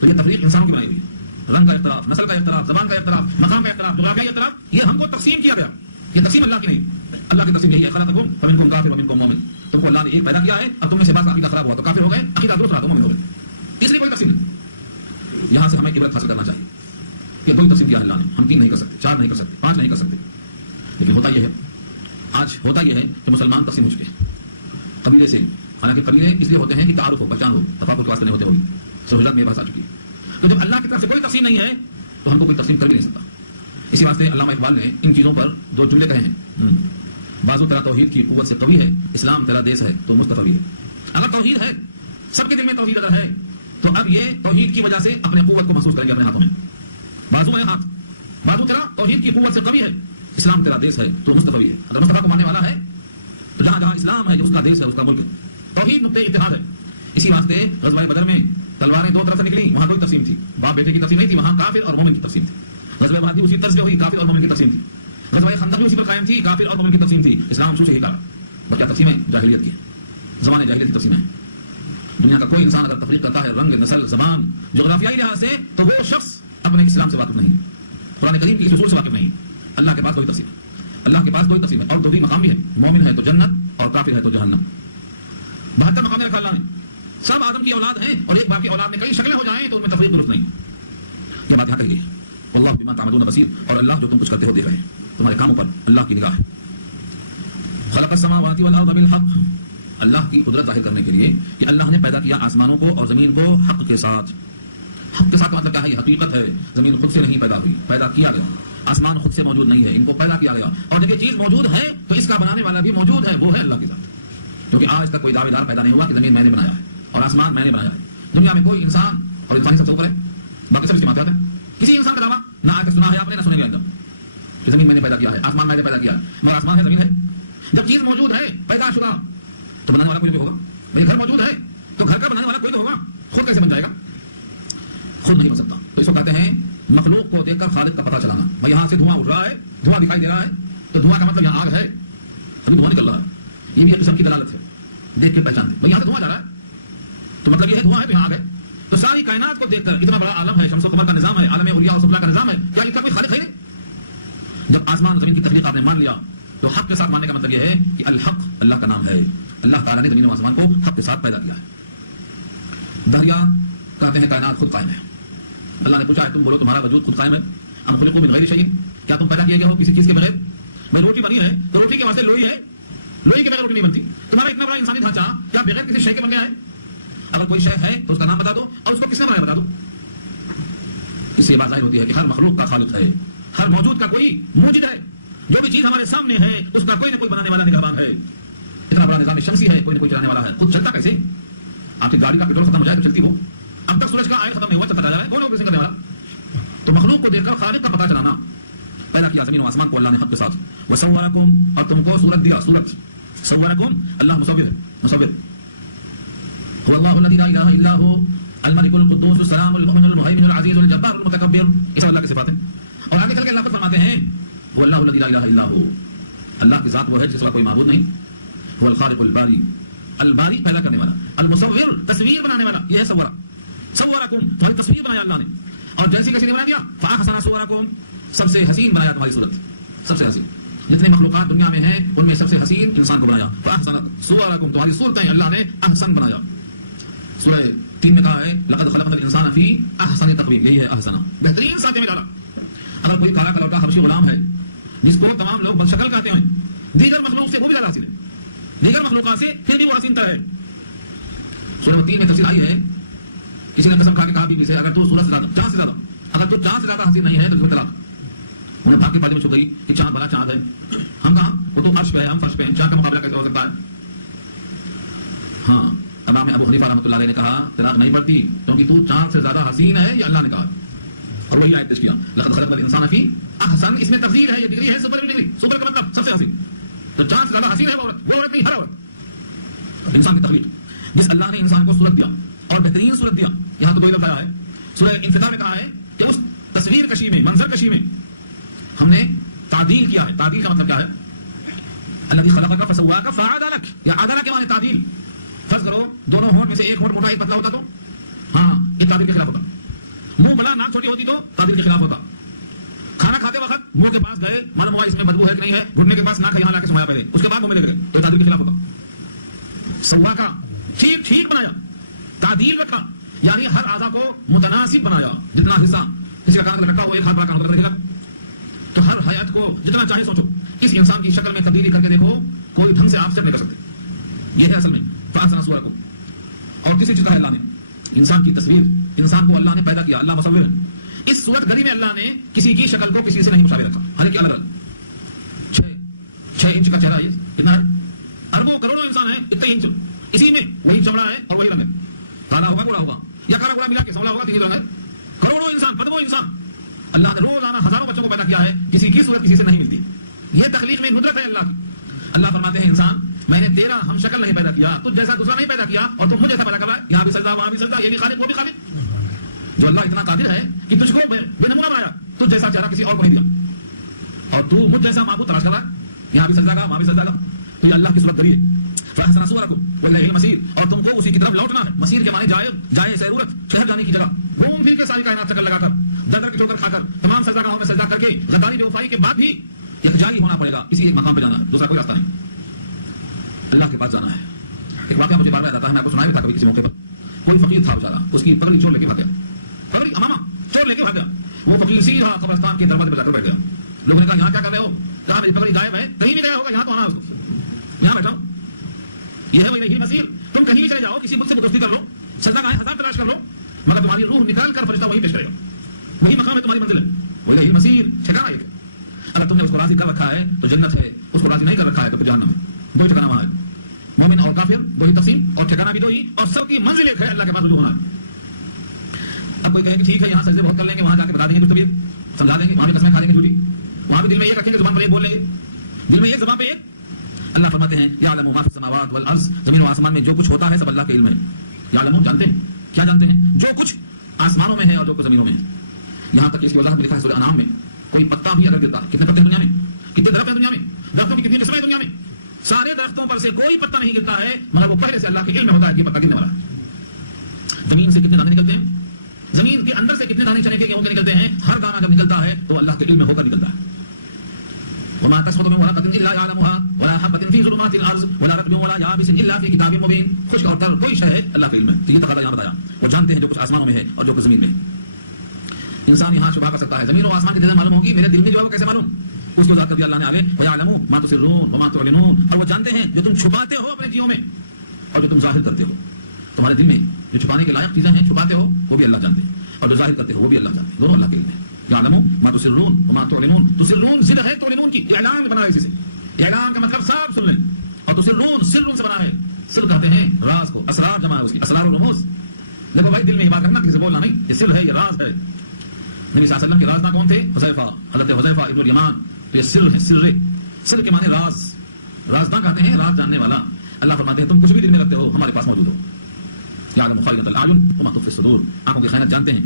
تو یہ تفریق انسانوں کی بنائی ہوئی. رنگ کا اختلاف، نسل کا اختلاف، زبان کا اختلاف، مقام کا اختلاف، جغرافیائی اختلاف، یہ ہم کو تقسیم کیا گیا. یہ تقسیم اللہ کی نہیں. اللہ کی تقسیم یہی ہے، خلقکم فمنکم کافر ومنکم مومن. تم کو اللہ نے ایک پیدا کیا ہے، اب تم میں سے بعض عقیدہ خراب ہوا تو کافر ہو گئے، عقیدہ درست رہا تو مومن ہو گئے. تیسری کوئی تقسیم نہیں. یہاں سے ہمیں عبرت حاصل کرنا چاہیے کہ کوئی تقسیم کیا ہے اللہ نے. ہم 3 نہیں کر سکتے، 4 نہیں کر سکتے، 5 نہیں کر سکتے. لیکن ہوتا یہ ہے، آج ہوتا یہ ہے کہ مسلمان تقسیم ہو چکے ہیں قبیلے سے. حالانکہ قبیلے اس لیے ہوتے ہیں کہ تعارف ہو، پہچان ہو، تفاقت کے واسطے نہیں ہوتے ہوئے. سہولت میں بحث آ چکی ہے. تو جب اللہ کی طرف سے کوئی تقسیم نہیں ہے تو ہم کو کوئی تقسیم کر بھی نہیں سکتا. اسی واسطے علامہ اقبال نے ان چیزوں پر 2 جملے کہے ہیں. بازو تیرا توحید کی قوت سے قوی ہے، اسلام تیرا دیس ہے تو مصطفی ہے. اگر توحید ہے، سب کے دل میں توحید اگر ہے تو اب یہ توحید کی وجہ سے اپنے قوت کو محسوس کریں گے اپنے ہاتھوں میں. بازو ہے ہاتھ، بازو تیرا توحید کی قوت سے قوی ہے، اسلام تیرا دیس ہے تو مصطفی ہے. اگر مصطفیٰ کو ماننے والا ہے تو جہاں جہاں اسلام ہے اس کا دیس ہے، اس کا ملک ہے. توحید نقطۂ اتحاد ہے. اسی واسطے غزوہ بدر میں تلواریں 2 طرف سے نکلی، وہاں کوئی تقسیم تھی، باپ بیٹے کی تقسیم نہیں تھی، وہاں کافر اور مومن کی تقسیم تھی. غزوہ بہادی اسی طرز پہ ہوئی، کافر اور مومن کی تقسیم تھی. غزوہ خندق بھی اسی پر قائم تھی، کافر اور مومن کی تقسیم تھی. اسلام شروع سے ہی کہا وہ کیا تقسیم ہے؟ جاہلیت کی، زمانے جاہلیت کی تقسیم ہے. دنیا کا کوئی انسان اگر تفریق کرتا ہے رنگ، نسل، زبان، جغرافیائی لحاظ سے تو وہ شخص اپنے اسلام سے واقف نہیں، قرآن کریم کی اصول سے واقف نہیں. اللہ کے پاس کوئی تقسیم ہے، اللہ کے پاس کوئی تقسیم ہے. اور 2 مقام بھی ہے، مومن ہے تو جنت اور کافر ہے تو جہنم. 72 مقام رکھا اللہ نے. سب آدم کی اولاد ہیں اور ایک باپ کی اولاد میں کئی شکلیں ہو جائیں تو ان میں تفریق درست نہیں. یہ بات یہاں کہی گئی ہے. اللہ بما تعملون بصیر. اور اللہ جو تم کچھ کرتے ہو دیکھ رہے ہیں، تمہارے کاموں پر اللہ کی نگاہ ہے. خلق السماوات والارض بالحق. اللہ کی قدرت ظاہر کرنے کے لیے کہ اللہ نے پیدا کیا آسمانوں کو اور زمین کو حق کے ساتھ. حق کے ساتھ کا مطلب کیا ہے؟ یہ حقیقت ہے. زمین خود سے نہیں پیدا ہوئی، پیدا کیا گیا. آسمان خود سے موجود نہیں ہے، ان کو پیدا کیا گیا. اور جب یہ چیز موجود ہے تو اس کا بنانے والا بھی موجود ہے، وہ ہے اللہ کے ساتھ. کیونکہ آج تک کوئی دعوے دار پیدا نہیں ہوا کہ زمین میں نے بنایا ہے اور آسمان میں نے بنایا ہے. دنیا میں کوئی انسان، اور انسان سب سے اوپر ہے، باقی سب اس کی ماتحت ہے. کسی انسان کا دعویٰ نہ آج تک سنا ہے آپ نے، نہ سنے گا کہ زمین میں نے پیدا پیدا کیا ہے, آسمان میں پیدا کیا ہے, مگر آسمان ہے زمین ہے. جب چیز موجود ہے پیدا شدہ تو بنانے والا کوئی بھی ہوگا. بھائی گھر موجود ہے تو گھر کا بنانے والا کوئی تو ہوگا, خود کیسے بن جائے گا؟ خود نہیں بن سکتا. تو اس کو کہتے ہیں مخلوق کو دیکھ کر خالق کا پتہ چلانا. بھائی یہاں سے دھواں اٹھ رہا ہے, دھواں دکھائی دے رہا ہے, تو دھواں کا مطلب یہاں آگ ہے, ہمیں دھواں نکل رہا ہے, یہ بھی ایک قسم کی دلالت ہے. دیکھ کے پہچان دیں بھائی یہاں سے دھواں جا رہا ہے تو مطلب یہ ہے دھواں ہے, یہاں آگ ہے. تو ساری کائنات کو دیکھ کر اتنا بڑا عالم ہے, شمس و قمر کا نظام ہے, عالم اولیاء و سفلا کا نظام ہے, کیا ان کا کوئی خالق ہے نہیں؟ جب آسمان زمین کی تخلیق آپ نے مان لیا تو حق کے ساتھ ماننے کا مطلب یہ ہے کہ الحق اللہ کا نام ہے. اللہ تعالیٰ نے زمین و آسمان کو حق کے ساتھ پیدا کیا ہے. دریا کہتے ہیں کائنات خود قائم ہے. اللہ نے پوچھا ہے تم بولو تمہارا وجود خود قائم ہے؟ ام خلقوا من غیر شیء, کیا تم پیدا کیے گئے ہو کسی چیز کے بغیر؟ بھائی روٹی بنی ہے تو روٹی کے واسطے لوئی ہے, لوئی کے بغیر روٹی نہیں بنتی. تمہارا اتنا بڑا انسانی ڈھانچہ کیا بغیر کسی شے کے بن گیا ہے؟ اگر کوئی شے ہے تو اس کا نام بتا دو اور اس کو کس نے بنایا بتا دو. اس سے یہ بات ظاہر ہوتی ہے کہ ہر مخلوق کا خالق ہے, ہر موجود کا کوئی موجد ہے. جو بھی چیز ہمارے سامنے ہے اس کا کوئی نہ کوئی بنانے والا نگہبان ہے. اتنا بڑا نظام شمسی ہے, کوئی نہ کوئی چلانے والا ہے. خود چلتا کیسے؟ آپ کی گاڑی کا پیٹرول ختم ہو جائے تو چلتی ہو, اب تک سورج کا آئل ختم نہیں ہوا, چلتا جا رہا ہے, کون ہے کسی کرنے والا؟ تو مخلوق کو دیکھ کر خالق کا پتہ چلانا. پیدا کیا زمین و آسمان کو اللہ نے حق کے ساتھ, وصورکم, اور تم کو صورت دیا. صورت صورکم, اللہ مصور ہے, مصور. هو الله الذي لا اله الا هو الملك القدوس السلام المؤمن المهيمن العزيز الجبار المتكبر. یہ سب اللہ کی صفات ہیں. اور آگے چل کے اللہ کو فرماتے ہیں هو الله الذي لا اله الا هو, اللہ کی ذات وہ ہے جس کا کوئی معبود نہیں. هو الخالق الباری, الباری پیدا کرنے والا, المصور تصویر بنانے والا. یہ ہے صورہ, صورکم تمہاری تصویر بنایا اللہ نے, اور جیسی کیسی نے بنا دیا. فاحسن صورکم, سب سے حسین بنایا تمہاری صورت, سب سے حسین. جتنے مخلوقات دنیا میں ہیں ان میں سب سے حسین انسان کو بنایا. فاحسن صورکم, تمہاری صورتیں اللہ نے احسن بنایا. سورہ 3 میں کہا ہے لقد خلقنا الانسان فی احسن تقویم, یہی ہے احسن, بہترین ساتھ میں ڈالا. اگر کوئی کالا کلوٹا حبشی غلام ہے جس کو تمام لوگ بدشکل کہتے ہیں, دیگر مخلوق سے وہ بھی زیادہ حسین ہے, دیگر مخلوقات سے پھر بھی وہ حسین تر ہے. سورہ 3 میں تفصیل آئی ہے, کسی نے قسم کھا کے کہا بی بی سے اگر تو سورج سے زیادہ, چاند سے زیادہ, اگر تو چاند سے زیادہ حسین نہیں ہے تو طلاق. انہیں بھاگ کے پالے میں چھپ گئی کہ چاند بڑا چاند ہے, ہم کہاں, وہ تو فرش پہ ہے, ہم فرش پہ ہیں, چاند کا مقابلہ کیسے ہو سکتا ہے؟ ہاں, امام ابو حنیفہ رحمۃ اللہ علیہ نے کہا طلاق نہیں پڑتی کیونکہ تو چاند سے زیادہ حسین ہے, یہ اللہ نے کہا. اور وہی آیت پیش کیا لقد خلقنا الانسان فی احسن, اس میں تفضیل ہے, یہ ڈگری ہے, سپر ڈگری, سپر کا مطلب سب سے حسین. تو چاند سے زیادہ حسین ہے وہ عورت نہیں, ہر عورت. انسان کی تخلیق, جس اللہ نے انسان کو صورت دیا اور بہترین صورت دیا. یہاں تو کوئی لفظ آیا ہے سورہ انفطار میں کہا ہے کہ اس تصویر کشی میں, منظر کشی میں ہم نے تعدیل کیا ہے. تعدیل کا مطلب کیا ہے؟ الذی خلقک فسواک فعدلک, یا عدل کے معنی تعدیل. فرض کرو دونوں ہونٹ میں سے ایک ہونٹ موٹا ایک پتلا ہوتا تو ہاں یہ تعدیل کے خلاف ہوتا. منہ بڑا ناک چھوٹی ہوتی تو تعدیل کے خلاف ہوتا. کھانا کھاتے وقت منہ کے پاس گئے, معلوم ہوا اس میں بدبو ہے کہ نہیں ہے, گھٹنے کے پاس ناک ہے, یہاں لا کے سمایا پہلے, اس کے بعد منہ میں لے گئے تو تعدیل کے خلاف ہوتا. سوا کا ٹھیک ٹھیک بنایا, تعدیل رکھا, یعنی ہر اعضاء کو متناسب بنایا. جتنا حصہ کسی کا کان رکھا ہو, ایک ہاتھ بڑا کان رکھ دے گا, تو ہر حیات کو جتنا چاہے سوچو, اس انسان کی شکل میں تبدیلی کر کے دیکھو, کوئی ڈھنگ سے آپ سے نہیں کر سکتے. یہ ہے اصل میں فاحسن صورکم. اور کسی چیز کا اللہ نے انسان کی تصویر, انسان کو اللہ نے پیدا کیا, اللہ مصور ہے. اس صورت گری میں اللہ نے کسی کی شکل کو کسی سے نہیں مشابہ رکھا, ہر ایک الگ الگ. 6 انچ کا چہرہ ہے, اتنا ہے, اربوں کروڑوں انسان ہیں, اتنے انچ, اسی میں وہی چمڑا ہے اور وہی رنگ ہے. کالا ہوگا گوڑا ہوگا, یا کالا گوڑا ملا کے سولا ہوگا, تین رنگ ہے. کروڑوں انسان, بدبو انسان, اللہ نے روزانہ ہزاروں بچوں کو پیدا کیا ہے, کسی کی صورت کسی سے نہیں ملتی. یہ تخلیق میں ندرت ہے اللہ کی. اللہ فرماتے ہیں انسان میں نے تیرا ہم شکل نہیں پیدا کیا, تجھ جیسا دوسرا نہیں پیدا کیا, اور تم مجھ جیسا پیدا کر رہا ہے, یہاں بھی سجدہ وہاں بھی سجدہ, یہ بھی خالق وہ بھی خالق. جو اللہ اتنا قادر ہے کہ تجھ کو بے نمونہ بنایا, تجھ جیسا چہرہ کسی اور کو نہیں دیا, اور تو مجھ جیسا معبود تلاش کر رہا ہے, یہاں بھی سجدہ کا وہاں بھی سجدہ کا. تو یہ اللہ کی صورت دھری ہے. فاحسن صورکم والیہ المصیر, اور تم کو اسی کی طرف لوٹنا ہے. مصیر کے معنی جائے ضرورت, شہر جانے کی جگہ, گھوم پھر کے ساری کائنات چکر لگا کر, در کی ٹھوکر کھا کر, تمام سجدہ گاہوں میں سجدہ کر کے, غداری بے وفائی کے بعد بھی یکجائی ہونا پڑے گا, کسی ایک مقام پہ جانا ہے, دوسرا کوئی راستہ نہیں, اللہ کے پاس جانا ہے. ایک واقعہ مجھے بار بار آتا ہے, میں آپ کو سنایا بھی تھا کبھی کسی موقع پر. کوئی فقیر تھا بیچارہ, اس کی پگڑی چور لے کے بھاگ گیا, پگڑی امامہ چور لے کے بھاگ گیا. وہ فقیر سیدھا قبرستان کے دروازے پہ جا کر بیٹھ گیا. لوگوں نے کہا یہاں کیا کر رہے ہو؟ کہا میری پگڑی غائب ہے, کہیں بھی گیا ہوگا, یہاں تو آنا ہے اس کو, یہاں بیٹھا ہوں. یہ ہے وہی مسیر, تم کہیں بھی چلے جاؤ, کسی مجھ سے دوستی کر لو, سجدہ گاہیں ہزار تلاش کر لو, مگر تمہاری روح نکال کر فرشتہ وہی پیش کرے گا. وہی مقام ہے, تمہاری منزل ہے, وہی مسیر, ٹھکانہ ایک. اگر تم نے اس کو راضی کر رکھا ہے تو جنت ہے, اس کو راضی نہیں کر رکھا ہے تو پھر جہنم ہے. وہی ٹھکانہ وہاں ہے. مومن اور کافر وہی تقسیم, اور ٹھکانہ بھی وہی, اور سب کی منزل ایک ہے, اللہ کے پاس رجوع ہونا ہے. اب کوئی کہے کہ ٹھیک ہے یہاں سجدے بہت کر لیں گے, وہاں جا کے بتا دیں گے, طبیعت سمجھا دیں گے, وہاں بھی قسمیں کھا لیں گے جھوٹی, وہاں بھی دل میں ایک رکھیں گے, زبان پر ایک بول لیں گے, دل میں ایک, زبان پہ ایک. اللہ فرماتے ہیں یعلم ما فی السماوات والارض, زمین و آسمان میں جو کچھ ہوتا ہے سب اللہ کے علم ہے. یعلم جانتے ہیں, کیا جانتے ہیں؟ جو کچھ آسمانوں میں ہے اور جو کچھ زمینوں میں ہے. یہاں تک کہ اس کی وضاحت میں لکھا ہے سورہ انعام میں, کوئی پتا بھی اگر گرتا ہے, کتنے پتے دنیا میں, کتنے درخت ہیں دنیا میں, درختوں کی کتنی قسمیں دنیا میں, سارے درختوں پر سے کوئی پتا نہیں گرتا ہے مگر وہ پہلے سے اللہ کے علم میں ہوتا ہے کہ یہ پتا گرنے والا ہے. زمین سے کتنے دانے نکلتے ہیں, زمین کے اندر سے کتنے دانے چنے کے گیہوں کے نکلتے ہیں, ہر دانہ جب نکلتا ہے تو اللہ کے علم میں ہو کر نکلتا ہے. وما تسقط من ورقة إلا يعلمها ولا حبة في ظلمات الأرض ولا رطب ولا يابس إلا في كتاب مبين. خشک اور تر کوئی شے ہے اللہ کے علم ہے. تو یہ تقاضا یہاں بتایا, وہ جانتے ہیں جو کچھ آسمانوں میں ہے اور جو کچھ زمین میں. انسان یہاں شبہ کر سکتا ہے زمین و آسمان کی جگہ معلوم ہوگی, میرے دل میں جو ہے وہ کیسے معلوم, اس کو ذات کر دیا اللہ نے آگے. وَيَعْلَمُ مَا تُسِرُّونَ وَمَا تُعْلِنُونَ, اور وہ جانتے ہیں جو تم چھپاتے ہو اپنے جیوں میں اور جو تم ظاہر کرتے ہو. تمہارے دل میں جو چھپانے کے لائق چیزیں ہیں چھپاتے ہو وہ بھی اللہ جانتے ہیں, اور جو ظاہر کرتے ہو وہ بھی اللہ جانتے ہیں, دونوں اللہ کے علم ہے. یعلم ما تسرون وما تعلنون. تسرون سر ہے تعلنون کی اعلان بنا ہے, اسی سے اعلان کا مطلب صاحب سن لیں, اور تسرون سر سے بنا ہے. سر کہتے ہیں راز کو, اسرار جمع ہے اس کی, اسرار و رموز. دیکھو بھائی دل میں یہ بات رکھنا, کسی سے بولنا نہیں, یہ سر ہے, یہ راز ہے. نبی صلی اللہ علیہ وسلم کے رازداں کون تھے؟ حذیفہ, حضرت حذیفہ ابن الیمان. تو یہ سر ہے, سر کے معنی راز, رازداں کہتے ہیں راز جاننے والا. اللہ فرماتے ہیں تم کچھ بھی دل میں رکھتے ہو ہمارے پاس موجود ہو. یعلم خائنۃ الاعین وما تخفی الصدور, آنکھوں کی خیانت جانتے ہیں.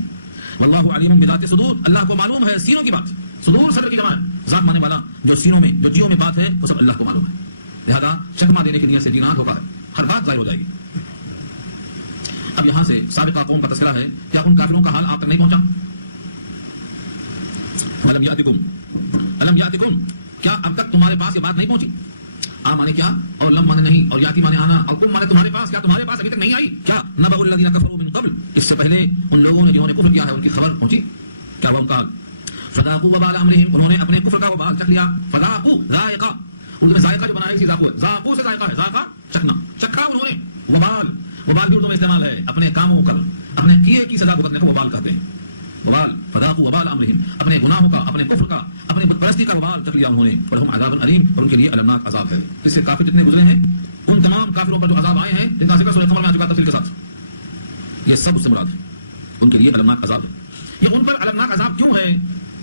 واللہ علیم بذات الصدور, اللہ کو معلوم ہے سینوں کی بات. صدور صدر کی جمع ہے, ذات مانے والا, جو سینوں میں جو جیوں میں بات ہے وہ سب اللہ کو معلوم ہے. لہذا چکمہ دینے کی نیت سے جینا دھوکا ہے, ہر بات ظاہر ہو جائے گی. اب یہاں سے سابقہ قوم کا تذکرہ ہے. کیا ان کافروں کا حال آپ تک نہیں پہنچا؟ الم یاتکم, کیا اب تک تمہارے پاس یہ بات نہیں پہنچی؟ آ مانے کیا, اور لم مانے نہیں, اور یاتی مانے آنا, اور کم مانے تمہارے پاس, کیا تمہارے پاس ابھی تک نہیں آئی؟ کیا نبأ الذین کفروا من قبل, اس سے پہلے ان لوگوں نے جنہوں نے کفر کیا ہے ان کی خبر پہنچی؟ کیا وہ ان کا فذاقوا وبال امرهم, انہوں نے اپنے کفر کا وبال چکھ لیا. فذاقوا ذائقہ, ان میں ذائقہ جو بنایا اسی ذاقو ہے, ذاقو سے ذائقہ ہے, ذائقہ چکھنا, چکھا انہوں نے. وبال, وبال بھی اردو میں استعمال ہے اپنے کاموں کا, اپنے کیے کی سزا بھگتنے کو وبال کہتے ہیں. وبال فذاقوا وبال امرهم, اپنے گناہوں کا, اپنے کفر کا, اپنے بت پرستی کا وبال چکھ لیا انہوں نے. ولہم عذاب علیم, اور ان کے لیے المناک عذاب ہے. اس سے کافر جتنے گزرے ہیں ان تمام کافروں پر جو عذاب آئے ہیں جن کا ذکر سورہ قمر میں آ چکا تفصیل کے ساتھ, یہ سب اس سے مراد ہے. ان کے لیے المناک عذاب ہے. یہ ان پر المناک عذاب کیوں ہے,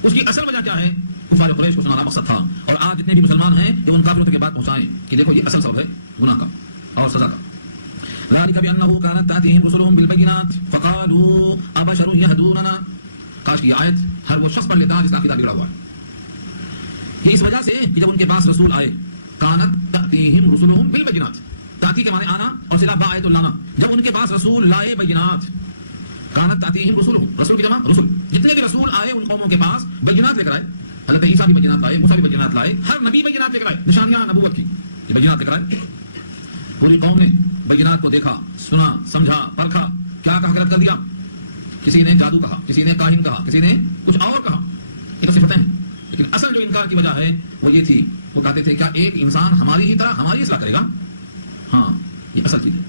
اس کی اصل وجہ کیا ہے؟ کفار قریش کو سنانا مقصد تھا, اور آج جتنے بھی مسلمان ہیں یہ ان کافروں تک یہ بات پہنچائیں کہ دیکھو یہ اصل سبب ہے گناہ کا اور سزا کا. ذلك بأنه كانت تأتيهم رسلهم بالبينات فقالوا أبشر يهدوننا. کاش کی آیت ہر وہ شخص پڑھ لیتا جس کا عقیدہ بگڑا ہوا ہے. یہ اس وجہ سے کہ جب ان کے پاس رسول آئے, كانت تأتيهم رسلهم بالبينات, تأتی کے معنی آنا اور صلہ با آیت اللانا, جب ان کے پاس رسول لائے بینات. كانت تأتيهم رسلهم, رسول کی جمع رسل, جتنے بھی رسول آئے ان قوموں کے پاس بینات لے کر آئے. حضرت عیسیٰ بھی بینات لائے, موسیٰ بھی بینات لائے, ہر نبی بینات لے کر آئے, نشانیاں نبوت کی بینات لے کر آئے. پوری قوم نے بینات کو دیکھا, سنا, سمجھا, پرکھا, کیا کہا غلط کر دیا. کسی نے جادو کہا, کسی نے کاہن کہا, کسی نے کچھ اور کہا. یہ تو صفتیں ہیں, لیکن اصل جو انکار کی وجہ ہے وہ یہ تھی, وہ کہتے تھے کیا ایک انسان ہماری ہی طرح ہماری اصلاح کرے گا؟ ہاں یہ اصل چیز ہے.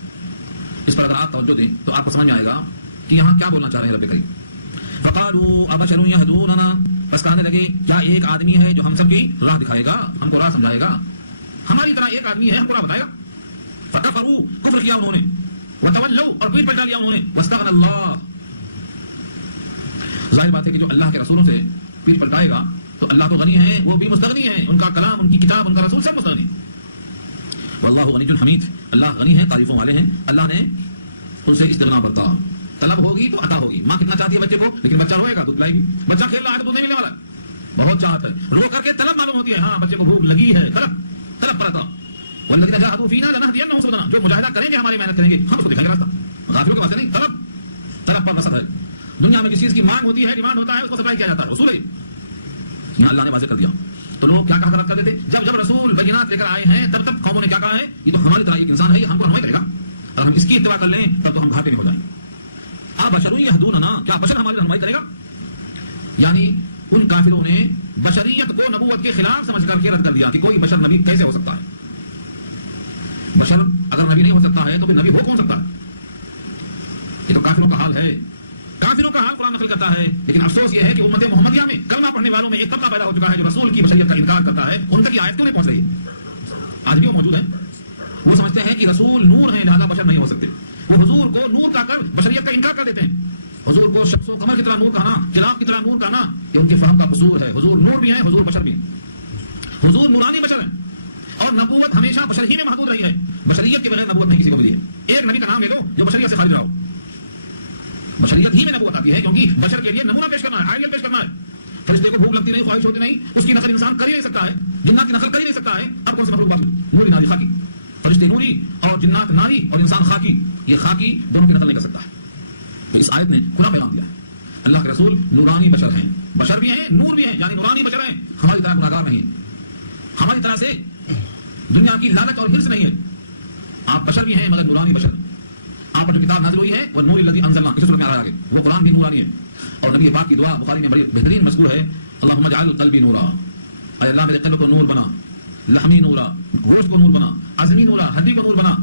اس پر اگر آپ توجہ دیں تو آپ کو سمجھ میں آئے گا کہ یہاں کیا بولنا چاہ رہے ہیں رب کریم. فقالوا ابشر يهدوننا, بس کہنے لگے کیا ایک آدمی ہے جو ہم سب کی راہ دکھائے گا, ہم کو راہ سمجھائے گا, ہماری طرح ایک آدمی ہے ہم کو راہ بتائے گا. فکفروا, کفر کیا انہوں نے, وتولوا, اور پیٹ پلٹا لیا انہوں نے, واستغنى اللہ. ظاہر بات ہے کہ جو اللہ کے رسولوں سے پیٹ پلٹائے گا تو اللہ تو غنی ہے, وہ بھی مستغنی ہے, ان کا کلام, ان کی کتاب, ان کا رسول سب مستغنی. واللہ غنی الحمید, اللہ غنی ہے, تعریفوں والے ہیں. اللہ نے ان سے استغنا برتا. طلب ہوگی تو عطا ہوگی. ماں کتنا چاہتی ہے بچے کو, لیکن بچہ روئے گا دودھ پلائے گی. بچہ کھیل رہا ہے تو دودھ نہیں ملنے والا, بہت چاہت ہے, رو کر کے طلب معلوم ہوتی ہے, ہاں بچے کو بھوک لگی ہے, طلب پڑتا. والذین جاہدوا فینا لنہدینہم سبلنا, جو مجاہدہ کریں گے ہماری محنت کریں گے ہم اس کو دکھائیں گے راستہ. غافلوں کے واسطے نہیں, طلب پر رسد ہے. دنیا میں کسی چیز کی مانگ ہوتی ہے, ڈیمانڈ ہوتا ہے, اس کو سپلائی کیا جاتا ہے, رسول ہے. یہاں اللہ نے واضح کر دیا. تو لوگ کیا کہا کرتے تھے, جب رسول بینات لے کر آئے ہیں تب تک قوموں نے کیا کہا ہے, یہ تو ہماری طرح ایک انسان ہے, یہ ہم کو رہنمائی کرے گا, اور ہم اس کی اتباع کر لیں تب تو ہم گھاٹے میں ہو جائیں. ابشر یہدوننا, کیا بشر ہماری رہنمائی کرے گا؟ یعنی ان کافروں نے بشریت کو نبوت کے خلاف سمجھ کر کے رد کر دیا کہ کوئی بشر نبی کیسے ہو سکتا ہے. بشر اگر نبی نہیں ہو سکتا ہے تو پھر نبی ہو کون سکتا ہے؟ یہ تو کافروں کا حال ہے. کافروں کا حال قرآن نقل کرتا ہے, لیکن افسوس یہ ہے کہ امت محمدیہ میں کلمہ پڑھنے والوں میں ایک طبقہ پیدا ہو چکا ہے جو رسول کی بشریت کا انکار کرتا ہے. ان تک یہ آیت کیوں نہیں پہنچ رہی؟ آج بھی وہ موجود ہے. وہ سمجھتے ہیں کہ رسول نور ہیں لہذا بشر نہیں ہو سکتے. وہ حضور کو نور کا کر بشریت کا انکار کر دیتے ہیں. حضور کو شخص و قمر کی طرح نور کہنا، چراغ کی طرح نور کہنا، یہ ان کے فہم کا قصور ہے۔ حضور نور بھی ہیں، حضور بشر بھی ہیں، حضور نورانی بشر ہیں، اور نبوت ہمیشہ بشر ہی میں محدود رہی ہے۔ بشریت کے بغیر نبوت نہیں کسی کو ملی ہے۔ ایک نبی کا نام لے لو جو بشریت سے خارج رہا ہو، بشریت ہی میں نبوت آتی ہے، کیونکہ بشر کے لیے نمونہ پیش کرنا ہے، آئیڈیل پیش کرنا ہے۔ فرشتے کو بھوک لگتی نہیں، خواہش ہوتی نہیں، اس کی نقل انسان کر ہی نہیں سکتا ہے، جنات کی نقل کر ہی نہیں سکتا ہے۔ اب کون سے مخلوق بات؟ نوری ناری خاکی، فرشتے نوری اور جنات ناری اور انسان خاکی، یہ خاکی دونوں کی نقل نہیں کر سکتا ہے۔ تو اس آیت نے کھلا پیغام دیا ہے، اللہ کے رسول نورانی بشر ہیں، بشر بھی ہیں، نور بھی ہیں، یعنی نورانی بشر ہیں، ہماری طرح گناہگار نہیں ہیں، ہماری طرح سے دنیا کی لالچ اور ہرس نہیں ہے۔ آپ بشر بھی ہیں مگر نورانی بشر۔ آپ پر جو کتاب نازل ہوئی ہے وہ نور الذی انزلنا، اس سورۃ میں آیا ہے، وہ قرآن بھی نورانی ہے۔ اور نبی پاک کی دعا بخاری میں بڑی بہترین مذکور ہے، اللہم اجعل قلبی نورا، اے اللہ میرے قلب کو نور بنا، لحمی نورا، گوشت کو نور بنا، عظمی نورا، ہڈی کو نور بنا،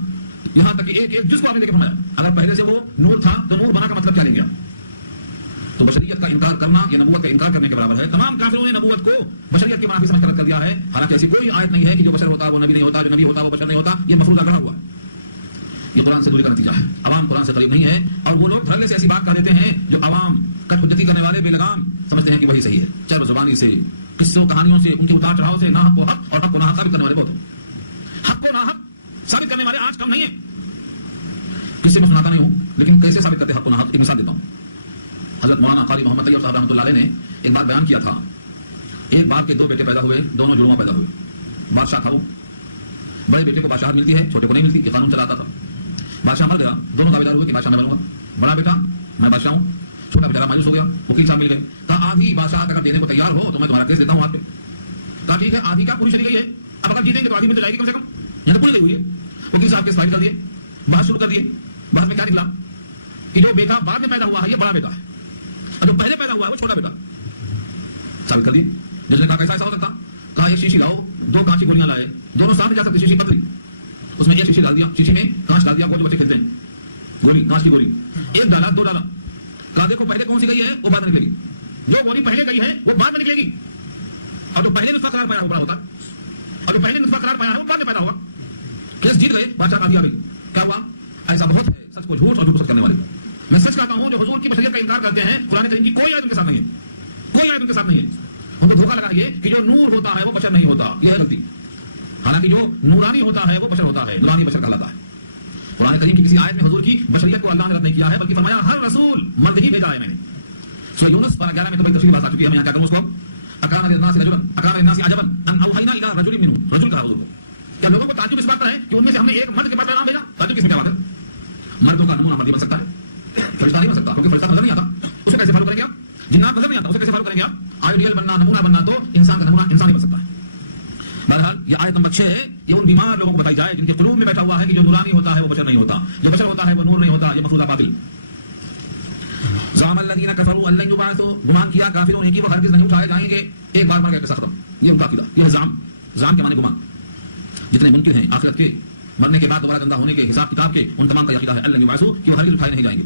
یہاں تک کہ ایک ایک جس کو آپ نے دیکھ فرمایا، اگر پہلے سے وہ نور تھا تو نور بنا کا مطلب کیا لیں گے؟ تو بشریت کا انکار کرنا یہ نبوت کا انکار کرنے کے برابر ہے۔ تمام کافروں نے نبوت کو بشریت کی منافی سمجھ کر رد کر دیا ہے، حالانکہ ایسی کوئی آیت نہیں ہے کہ جو بشر ہوتا وہ نبی نہیں ہوتا، جو نبی ہوتا وہ بشر نہیں ہوتا، یہ مفروضہ گڑھا ہوا ہے۔ یہ قرآن سے دوری کا نتیجہ ہے، عوام قرآن سے قریب نہیں ہے، اور وہ لوگ دھڑلے سے ایسی بات کہہ دیتے ہیں جو عوام کٹ حجتی کرنے والے بے لگام سمجھتے ہیں کہ وہی صحیح ہے۔ چرب زبانی سے، قصوں کہانیوں سے، ان کے اتار چڑھاؤ سے ناحق کو حق اور حق کو ناحق ثابت کرنے والے بہت ہیں۔ حق کو ناحق ثابت کرنے والے آج کم نہیں ہیں۔ کسی میں سناتا نہیں ہوں لیکن کیسے ثابت کرتے حق کو ناحق، ایک مثال دیتا ہوں۔ حضرت مولانا قاری محمد طیب صاحب رحمۃ اللہ علیہ نے ایک بار بیان کیا تھا، ایک باپ کے دو بیٹے پیدا ہوئے، دونوں جڑواں پیدا ہوئے، بادشاہ تھا وہ، بڑے بیٹے کو بادشاہت ملتی ہے، چھوٹے کو نہیں ملتی، یہ قانون چلاتا تھا۔ بادشاہ مر گیا، دونوں دعویدار ہوئے کہ بادشاہ میں بنوں گا، بڑا بیٹا میں بادشاہ ہوں، چھوٹا بیچارہ مایوس ہو گیا، وکیل صاحب مل گئے، کہا آدھی بادشاہت اگر دینے کو تیار ہو تو میں تمہارا کیس دیتا ہوں ہاتھ پہ۔ کہا ٹھیک ہے، آدھی کا پوری چلی گئی ہے، اب اگر جیتیں گے تو آدھی مل جائے گی کم سے کم، یہ تو پوری نہیں ہوئی ہے۔ وکیل صاحب کیس فائل کر دیے، بحث شروع کر دیے، بحث میں کیا نکلا کہ جو بیٹا بعد میں پیدا ہوا ہے یہ بڑا بیٹا ہے، جو پہلے پیدا ہوا ہے وہ چھوٹا بیٹا، ثابت کر دی۔ جس نے کہا کیسا ایسا ہو سکتا؟ کہا ایک شیشی لاؤ، دو کانچ کی گولیاں لائے، دونوں ساتھ جا سکتے، شیشی پتلی، اس میں ایک شیشی ڈال دیا، شیشی میں کانچ ڈال دیا، وہ جو بچے کھیلتے ہیں، گولی کانچ کی گولی، ایک ڈالا دو ڈالا، کہا دیکھو پہلے کون سی گئی ہے وہ بعد میں نکلے گی، جو گولی پہلے گئی ہے وہ بعد میں نکلے گی، اور جو پہلے نطفہ قرار پایا وہ بڑا ہوتا، اور جو پہلے نطفہ قرار پایا ہے وہ بعد میں پیدا ہوگا۔ کیس جیت گئے، بادشاہ قاضی آ گئی، کیا ہوا؟ ایسا بہت ہے سچ کو جھوٹ اور جھوٹ کو سچ کرنے والے۔ میں سچ کہتا ہوں جو حضور کی بشریت کا انکار کرتے ہیں، قرآن کریم کی کوئی آیت ان کے ساتھ نہیں ہے، کوئی آیت ان کے ساتھ نہیں ہے۔ ان کو دھوکہ لگا یہ کہ جو نور ہوتا ہے وہ بشر نہیں ہوتا، یہ ہے غلطی۔ حالانکہ جو نورانی ہوتا ہے وہ بشر ہوتا ہے، نورانی بشر کہلاتا ہے۔ قرآن کریم کی کسی آیت میں حضور کی بشریت کو اللہ نے رد نہیں کیا ہے، بلکہ فرمایا ہر رسول مرد ہی بھیجا ہے میں نے۔ سورہ یونس پارہ 11 میں تو بڑی تفصیل بات آ چکی ہے، ہم یہاں کیا کروں اس کو؟ اکان للناس رجلا، اکان للناس عجبا ان اوحینا الی رجل منهم، رجل کہا حضور کو۔ کیا لوگوں کو تعجب اس بات پر ہے کہ ان میں سے ہم نے ایک مرد کے پاس پیغام بھیجا؟ تعجب کس میں کیا بات ہے؟ مردوں کا نمونہ مرد بن سکتا ہے، فرشتہ نہیں بن سکتا، کیونکہ فرشتہ نظر نہیں آتا، اسے کیسے فالو کریں گے آپ؟ جنات نظر نہیں آتا، اسے کیسے فالو کریں گے آپ؟ آئیڈیل بننا، نمونہ بننا تو انسان کا نمونہ انسان ہی بن سکتا ہے۔ بہرحال یہ آیت نمبر 6 ہے، یہ ان بیمار لوگوں کو بتائی جائے جن کے قلوب میں بیٹھا ہوا ہے کہ جو نورانی ہوتا ہے وہ بشر نہیں ہوتا، جو بشر ہوتا ہے وہ نور نہیں ہوتا، یہ مفروضہ باطل۔ زعم الذین کفروا ان لن یبعثوا، گمان کیا کافروں نے کہ وہ ہرگز نہیں اٹھائے جائیں گے، ایک بار مر گئے قصہ ختم، یہ ان کا عقیدہ، یہ زعم کے معنی گمان۔ جتنے منکر ہیں آخرت کے، مرنے کے بعد دوبارہ زندہ ہونے کے، حساب کتاب کے، ان تمام کا عقیدہ ہے ان لن یبعثوا کہ وہ ہرگز اٹھائے نہیں جائیں گے۔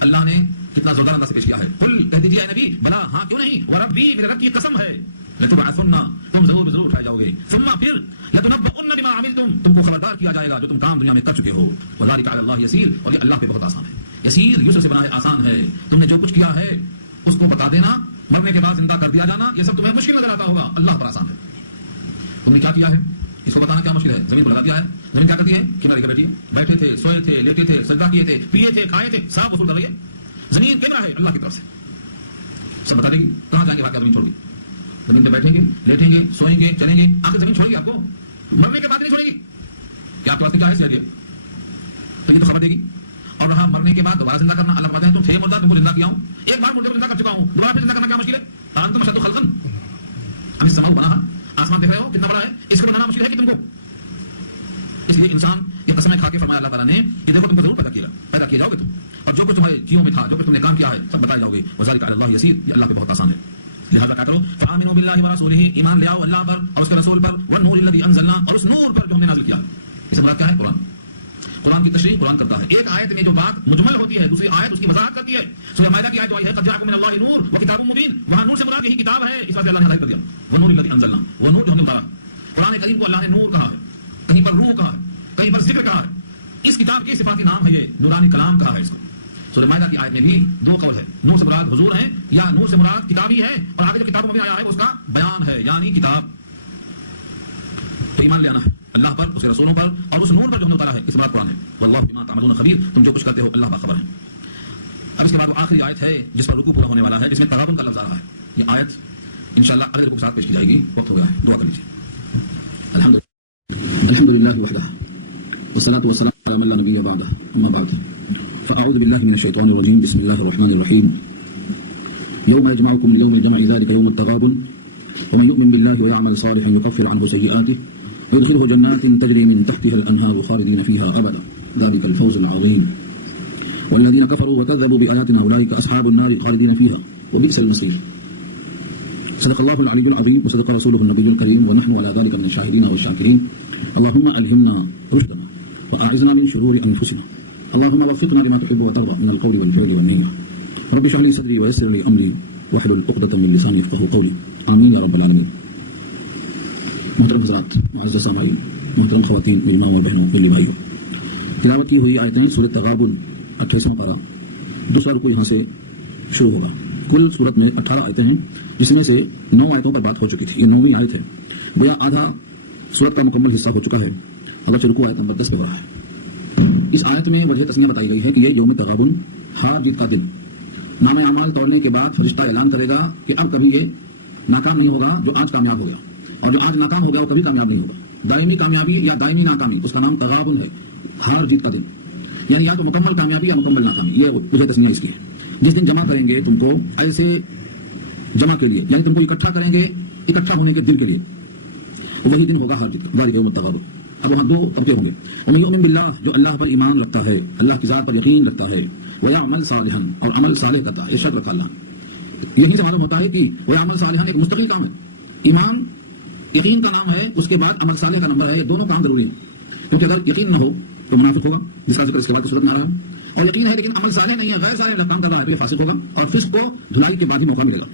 اللہ نے کتنا زوردار انداز سے پیش کیا ہے، قل کہہ دیجیے اے نبی بلا ہاں کیوں نہیں، وربی میرے رب کی قسم ہے، لتبعثن تم ضرور اٹھائے جاؤ گے، ثم پھر لتنبؤن بما عملتم تم کو خبردار کیا جائے گا جو تم کام دنیا میں کر چکے ہو، وذلک علی اللہ یسیر، اور یہ اللہ پہ بہت آسان ہے۔ یسیر یسر سے بنا ہے، آسان ہے، تم نے جو کچھ کیا ہے اس کو بتا دینا، مرنے کے بعد زندہ کر دیا جانا، یہ سب تمہیں مشکل نظر آتا ہوگا، اللہ پر آسان ہے۔ تم نے کیا کیا ہے اس کو بتانا کیا مشکل ہے؟ زمین کو لگا دیا ہے، زمین کیا کرتی ہے؟ کیمرہ لے کے بیٹھی ہے، بیٹھے تھے، سوئے تھے، لیٹے تھے، سجدہ کیے تھے، پیے تھے، کھائے تھے، سب وصول کر رہی ہے، زمین کیمرہ ہے اللہ کی طرف سے، سب بتا دے گی کہاں جائیں گے، بھاگ زمین چھوڑ کے، زمین پہ بیٹھیں گے، لیٹیں گے، سوئیں گے، چلیں گے، آخر زمین چھوڑے گی آپ کو، مرنے کے بعد نہیں چھوڑے گی، کیا آپ کے پاس کیا ہے؟ تو یہ تو خبر دے گی۔ اور رہا مرنے کے بعد دوبارہ زندہ کرنا، اللہ فرماتے ہیں تم تھے مردہ، تم کو زندہ کیا ہوں، ایک بار مردے کو زندہ کر چکا ہوں، دوبارہ پھر زندہ کرنا کیا مشکل ہے؟ انتم اشد خلقا، اب السماء بناها، آسمان دیکھ رہے ہو کتنا بڑا ہے، اس کو بنانا مشکل ہے کہ تم کو؟ اس لیے انسان یہ قسم کھا کے فرمایا اللہ تعالیٰ نے کہ دیکھو تم کو ضرور پیدا کیا جاؤ گے تم، اور جو کچھ تمہارے جیوں میں تھا، جو کچھ تم نے کام کیا ہے سب بتائے جاؤ گے، وذلک علی اللہ یسیر، یہ اللہ پہ بہت آسان ہے۔ لہذا کیا کرو، فآمنوا باللہ ورسولہ، ایمان لے آؤ اللہ پر اور اس کے رسول پر، والنور الذی انزلنا، اور اس نور پر جو ہم نے نازل کیا۔ اس مراد کیا ہے؟ قرآن، قرآن کی تشریح قرآن کرتا ہے۔ ایک آیت میں جو بات مجمل ہوتی ہے دوسری آیت اس کی وضاحت کرتی ہے۔ سورہ مائدہ کی آیت جو آئی ہے قد جاءکم من اللہ نور وکتاب مبین، وہاں نور سے مراد یہی کتاب ہے، اس وجہ اللہ نے ہدایت کر دیا، والنور الذی انزلنا، وہ نور جو ہم نے اتارا۔ قرآن کریم کو اللہ نے نور کہا ہے، کہیں پر روح کہا ہے، کہیں پر ذکر کہا ہے، اس کتاب کے صفاتی نام ہے، یہ نورانی کلام کہا ہے اس کو۔ سورہ مائدہ کی آیت میں بھی دو قول ہے، نور سے مراد حضور ہیں یا نور سے مراد کتاب ہی ہے، اور آگے جو کتابوں میں آیا ہے وہ اس کا بیان ہے یعنی کتاب۔ تو ایمان لے آنا ہے اللہ پر، اس کے رسولوں پر، اور اس نور پر جو ہم نے اتارا ہے، اس مراد قرآن ہے۔ واللہ بما تعملون خبیر، تم جو کچھ کرتے ہو اللہ باخبر ہے۔ اب اس کے بعد وہ آخری آیت ہے جس پر رکوع پورا ہونے والا ہے، جس میں تغابن کا لفظ آ رہا ہے۔ یہ آیت انشاءاللہ اگلے رکوع کے ساتھ پیش کی جائے گی، وقت ہو گیا ہے، دعا کر لیجیے۔ الحمدللہ وحدہ والصلاة والسلام على من لا نبي بعده، اما بعد فاعوذ بالله من الشيطان الرجيم، بسم الله الرحمن الرحيم۔ يوم يجمعكم ليوم الجمع ذلك يوم التغابن، ومن يؤمن بالله ويعمل صالحا يكفر عنه سيئاته ويدخله جنات تجري من تحتها الأنهار خالدين فيها أبدا، ذلك الفوز العظيم۔ والذين كفروا وكذبوا بآياتنا أولئك أصحاب النار خالدين فيها وبئس المصير۔ صدق الله العلي العظيم وصدق رسوله النبي الكريم، ونحن على ذلك من الشاهدين والشاكرين۔ اللهم ألهمنا رشدنا وأعذنا من شرور أنفسنا، اللهم وفقنا لما تحب وترضى من القول والفعل والنية، رب اشرح لي صدري ويسر لي أمري واحلل عقدة من لساني يفقهوا قولي، آمين يا رب العالمين۔ محترم حضرات، معزز سامعین، محترم خواتین، میری ماں اور بہنوں، میری بھائیوں، تلاوت کی ہوئی آیتیں سورۃ تغابن 28واں پارہ، دوسرا رکوع یہاں سے شروع ہوگا۔ کل سورت میں 18 آیتیں ہیں، جس میں سے 9 آیتوں پر بات ہو چکی تھی، یہ 9ویں آیت ہے، گویا آدھا سورت کا مکمل حصہ ہو چکا ہے، اگرچہ رکوع آیت نمبر 10 پہ ہو رہا ہے۔ اس آیت میں وجہ تسمیہ بتائی گئی ہے کہ یہ یوم تغابن، ہار جیت کا دن، نام اعمال توڑنے کے بعد فرشتہ اعلان کرے گا کہ اب کبھی یہ ناکام نہیں ہوگا جو آج کامیاب ہو گیا، اور جو آج ناکام ہو گیا وہ کبھی کامیاب نہیں ہوگا۔ دائمی کامیابی یا دائمی ناکامی، اس کا نام تغابن ہے، ہار جیت کا دن، یعنی یا تو مکمل کامیابی یا مکمل ناکامی، یہ وجہ تسمیہ اس کی ہے۔ جس دن جمع کریں گے تم کو ایسے جمع کے لیے، یعنی تم کو اکٹھا کریں گے اکٹھا ہونے کے دن کے لیے، وہی دن ہوگا ہار جیت کا، ذالک یوم التغابن۔ اب وہاں دو طبقے ہوں گے، ومن یؤمن باللہ، جو اللہ پر ایمان رکھتا ہے، اللہ کی ذات پر یقین رکھتا ہے، ویعمل صالحا، اور عمل صالح کرتا ہے، ارشاد رکھا اللہ۔ یہیں سے معلوم ہوتا ہے کہ ویعمل صالحا ایک مستقل کام ہے۔ ایمان یقین کا نام ہے، اس کے بعد عمل صالح کا نمبر ہے، یہ دونوں کام ضروری ہیں، کیونکہ اگر یقین نہ ہو تو منافق ہوگا، جس کا ذکر اس کے بعد کی صورت میں آ رہا ہے، اور یقین ہے لیکن عمل صالح نہیں ہے، غیر صالح کام کر رہا ہے تو یہ فاسق ہوگا، اور فسق کو دھلائی کے بعد ہی موقع ملے گا۔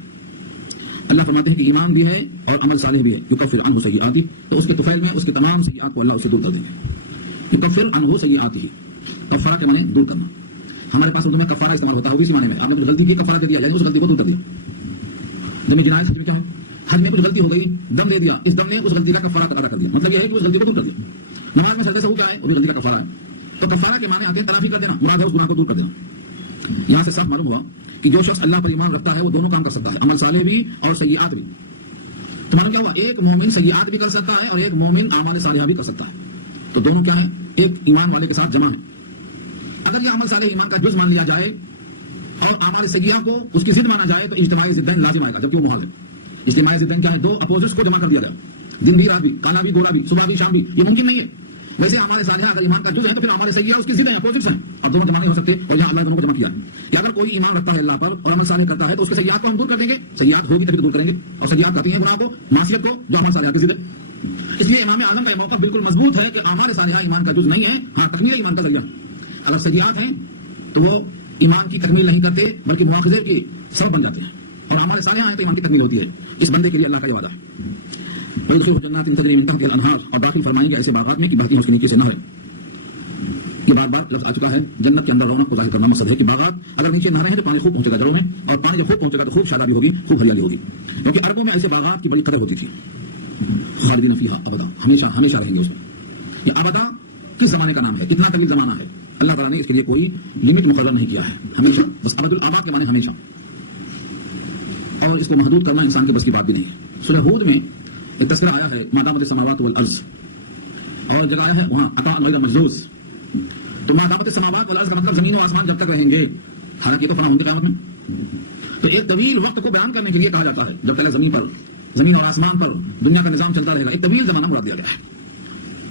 اللہ فرماتے ہیں کہ ایمان بھی ہے اور عمل صالح بھی ہے، یکفر عنہ سیئاتہ، تو اس کے طفیل میں اس کے تمام سیئات کو اللہ اسے دور کر دیں گے۔ یکفر عنہ سیئاتہ، کفارہ کے معنی دور کرنا۔ ہمارے پاس اردو میں کفارہ استعمال ہوتا ہے، وہ بھی اسی معنی میں، آپ نے کچھ غلطی کی کفارہ دے دیا، یعنی اس غلطی کو دور کر دیا۔ جب جنایت حج میں کیا ہے، حج میں کچھ غلطی ہو گئی، دم دے دیا، اس دم نے اس غلطی کا کفارہ ادا کر دیا، مطلب یہ ہے کہ اس غلطی کو دور کر دیا۔ نماز میں سجدے سے ہو کیا ہے، وہ بھی غلطی کا کفارہ ہے۔ تو کفارہ کے معنی آتے ہیں تلافی کر دینا، مراد ہے اس گناہ کو دور کر دینا۔ یہاں سے صاف معلوم ہوا کہ جو شخص اللہ پر ایمان رکھتا ہے وہ دونوں کام کر سکتا ہے، عمل صالح بھی اور سیئات بھی۔ تو معلوم کیا ہوا، ایک مومن سیئات بھی کر سکتا ہے اور ایک مومن اعمال صالحہ بھی کر سکتا ہے۔ تو دونوں کیا ہیں، ایک ایمان والے کے ساتھ جمع ہے۔ اگر یہ عمل صالح ایمان کا جز مان لیا جائے اور اعمال سیئہ کو اس کی ضد مانا جائے تو اجتماعی ضدین لازم آئے گا، جبکہ وہ محال ہے۔ اجتماعی ضدین کیا ہے، دو اپوزٹس کو جمع کر دیا جائے، دن بھی رات بھی، کالا بھی گورا بھی، صبح بھی شام بھی، یہ ممکن نہیں ہے۔ ویسے اعمال صالحہ اگر ایمان کا جز ہے تو پھر اعمال سیئہ اس کی ضد ہیں، اپوزٹس ہیں، اور دونوں جمع نہیں ہو سکتے، اور یہاں اللہ دونوں کو جمع کیا ہے۔ کہ اگر کوئی ایمان رکھتا ہے اللہ پر اور عمل صالح کرتا ہے تو اس کے سیئات کو ہم دور کر دیں گے، سیئات ہوگی تبھی تو دور کریں گے، اور سیئات کرتی ہیں گناہ کو، معصیت کو، جو عمل صالحہ کی ضد ہے۔ اس لیے امام اعظم کا یہ موقف بالکل مضبوط ہے کہ اعمال صالحہ ایمان کا جز نہیں ہے، ہاں تکمیل ایمان کا ذریعہ۔ اگر سیئات ہیں تو وہ ایمان کی تکمیل نہیں کرتے بلکہ مواخذے کے سبب بن جاتے ہیں، اور اعمال صالحہ ہیں تو ایمان کی تکمیل ہوتی ہے۔ اس بندے کے لیے اللہ کا یہ وعدہ ہے، وَيُدْخِلُهُ جَنَّاتٍ تَجْرِي مِن تَحْتِهَا الْأَنْهَارُ، اور داخل فرمائیں گے ایسے باغات میں کہ بہتی ہیں اس کے نیچے سے نہریں۔ یہ بار بار لفظ آ چکا ہے، جنت کے اندر رونق کو ظاہر کرنا مقصد ہے کہ باغات اگر نیچے نہریں ہیں تو پانی خوب پہنچے گا جڑوں میں، اور پانی جب خوب پہنچے گا تو خوب شادابی ہوگی، خوب ہریالی ہوگی، کیونکہ عربوں میں ایسے باغات کی بڑی قدر ہوتی تھی۔ خالدین فیہا ابدا، ہمیشہ ہمیشہ رہیں گے اس میں۔ یہ ابدا کس زمانے کا نام ہے، کتنا طویل زمانہ ہے، اللہ تعالیٰ نے اس کے لیے کوئی لمٹ مقرر نہیں کیا ہے، ہمیشہ، بس ابد الآباد کے معنی ہمیشہ، اور اس کو محدود کرنا انسان کے بس کی بات بھی نہیں ہے۔ سورہ ہود میں ایک تذکرہ آیا ہے، ما دامت السماوات والارض، اور جگہ آیا ہے وہاں عطاء غیر مجذوذ۔ تو ما دامت السماوات والارض کا مطلب زمین و آسمان جب تک رہیں گے، حالانکہ یہ تو فنا ہوں گے قیامت میں، تو ایک طویل وقت کو بیان کرنے کے لیے کہا جاتا ہے، جب تک زمین اور آسمان پر دنیا کا نظام چلتا رہے گا، ایک طویل زمانہ مراد دیا گیا ہے۔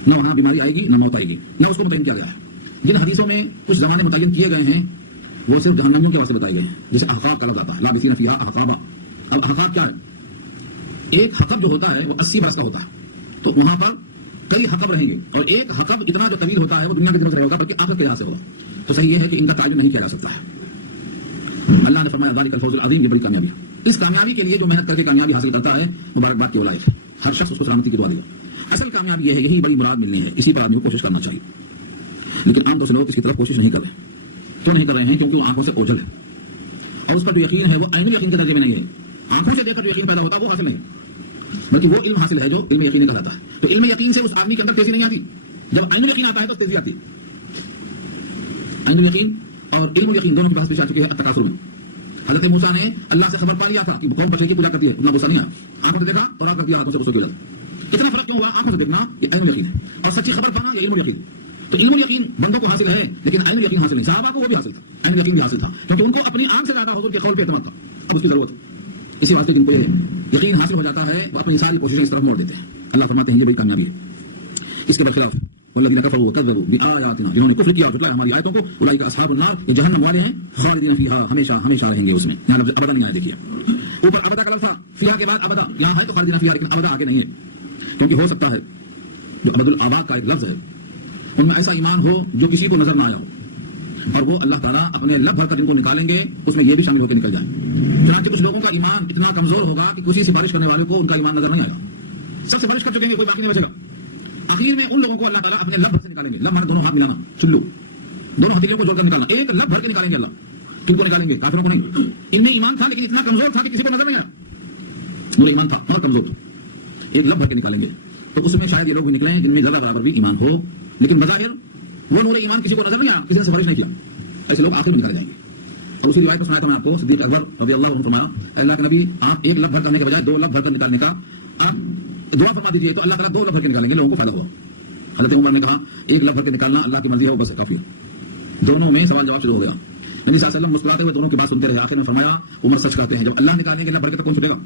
نہ وہاں بیماری آئے گی نہ موت آئے گی، نہ اس کو متعین کیا گیا ہے۔ جن حدیثوں میں کچھ زمانے متعین کیے گئے ہیں وہ صرف جہنمیوں کے واسطے بتائے گئے ہیں، جیسے احقاب کا لفظ آتا ہے، لابثین فیہا احقابا۔ اب احقاب کیا ہے، ایک حقب جو ہوتا ہے وہ 80 برس کا ہوتا ہے، تو وہاں پر کئی حقب رہیں گے، اور ایک حقب اتنا جو طویل ہوتا ہے وہ دنیا کے دنوں سے رہے گا بلکہ آخرت کے لحاظ سے ہوگا۔ تو صحیح یہ ہے کہ ان کا تعین نہیں کیا جا سکتا ہے۔ اللہ نے فرمایا ذالک الفوز العظیم، یہ بڑی کامیابی ہے۔ اس کامیابی کے لیے جو محنت کر کے کامیابی حاصل کرتا ہے مبارکباد کی لائق ہے، ہر شخص اس کو سلامتی کی دعا دے گا۔ اصل کامیابی یہ ہے، یہی بڑی مراد ملنی ہے، اسی پر آدمی کو کوشش کرنا چاہیے، لیکن عام طور سے لوگ اس کی طرف کوشش نہیں کر رہے۔ کیوں نہیں کر رہے ہیں؟ کیونکہ وہ آنکھوں سے اوجھل ہے اور اس پر جو یقین ہے وہ عین الیقین کے درجے میں نہیں ہے. آنکھوں سے دیکھ کر جو یقین پیدا ہوتا ہے وہ حاصل نہیں، بلکہ وہ علم حاصل ہے جو علم یقین کہلاتا ہے. تو علم یقین سے اس آدمی کے اندر تیزی نہیں آتی. جب عین الیقین آتا ہے تو تیزی آتی ہے. عین الیقین اور علم الیقین دونوں کی بحث پیش آ چکی ہے التکاثر میں. حضرت موسیٰ نے اللہ سے خبر پا لیا تھا کہ قوم بچے کی پوجا کرتی ہے، اتنا غصہ نہیں آیا. آنکھوں سے دیکھا اور کر دیا، ہاتھوں سے غصہ کیا جاتا. اتنا فرق کیوں ہوا؟ آنکھوں سے دیکھنا یہ عین الیقین ہے اور سچی خبر پانا یہ علم الیقین. تو علم الیقین بندوں کو حاصل ہے لیکن عین الیقین حاصل نہیں. صحابہ کو وہ بھی حاصل تھا، عین الیقین بھی حاصل تھا، کیونکہ ان کو اپنی آنکھ سے زیادہ حضور کے قول پہ اعتماد تھا. اب اس کی ضرورت ہے. اسی واسطے جن کو یہ یقین حاصل ہو جاتا ہے وہ اپنی ساری کوششیں اس طرف موڑ دیتے ہیں. اللہ فرماتے ہیں یہ بڑی کامیابی ہے. اس کے برخلاف والذین کفروا وکذبوا بآیاتنا، جنہوں نے کفر کیا اور جھٹلایا ہماری آیتوں کو، اولئک اصحاب النار، یہ جہنم والے ہیں، خالدین فیہا، ہمیشہ ہمیشہ رہیں گے اس میں. یہاں لفظ ابدا نہیں آیا، دیکھیے اوپر ابدا کا لفظ تھا، فیہا کے بعد ابدا، یہاں ہے تو خالدین فیہا لیکن ابدا آگے نہیں ہے. کیونکہ ہو سکتا ہے جو ابد الآباد کا ایک لفظ ہے ان میں ایسا ایمان ہو جو کسی کو نظر نہ آیا ہو اور وہ اللہ تعالیٰ اپنے لب بھر کر جن کو نکالیں گے اس میں یہ بھی شامل ہو کے نکل جائے. چنانچہ کچھ لوگوں کا ایمان اتنا کمزور ہوگا کہ کسی سفارش کرنے والے کو ان کا ایمان نظر نہیں آئے گا. سب سفارش کر چکیں گے، کوئی باقی نہیں بچے گا. آخر میں ان لوگوں کو اللہ تعالیٰ اپنے لب بھر سے نکالیں گے. لب مانے دونوں ہاتھ ملانا، چلو دونوں ہتھیلیوں کو جوڑ کر نکالنا، ایک لب بھر کے نکالیں گے اللہ. کن کو نکالیں گے؟ کافروں کو نہیں. ان میں ایمان تھا لیکن اتنا کمزور تھا کہ کسی کو نظر نہیں آیا. وہ ایمان تھا اور کمزور تھا، ایک لب بھر کے نکالیں گے. تو اس میں شاید یہ لوگ بھی نکلیں جن میں ذرا برابر بھی ایمان ہو لیکن بظاہر وہ نور ایمان کسی کو نظر نہیں آیا، کسی نے سفارش نہیں کیا. ایسے لوگ آخر میں نکالے جائیں گے. اور اسی روایت کو سنایا تھا میں آپ کو، صدیق اکبر رضی اللہ عنہ فرمایا، اللہ کے نبی آپ ایک لب بھر کرنے کے بجائے دو لب بھر کر نکالنے کا آپ دعا فرما دیجیے تو اللہ تعالیٰ دو لب بھر کے نکالیں گے، لوگوں کو فائدہ ہوا. حضرت عمر نے کہا ایک لب بھر کے نکالنا اللہ کی مرضی ہے، وہ بس کافی ہے. دونوں میں سوال جواب شروع ہو گیا. نبی صلی اللہ علیہ وسلم مسکراتے ہوئے دونوں کی بات سنتے رہے. آخر میں فرمایا عمر سچ کہتے ہیں، جب اللہ نکالیں گے لب بھر کے تو کون چھپے گا؟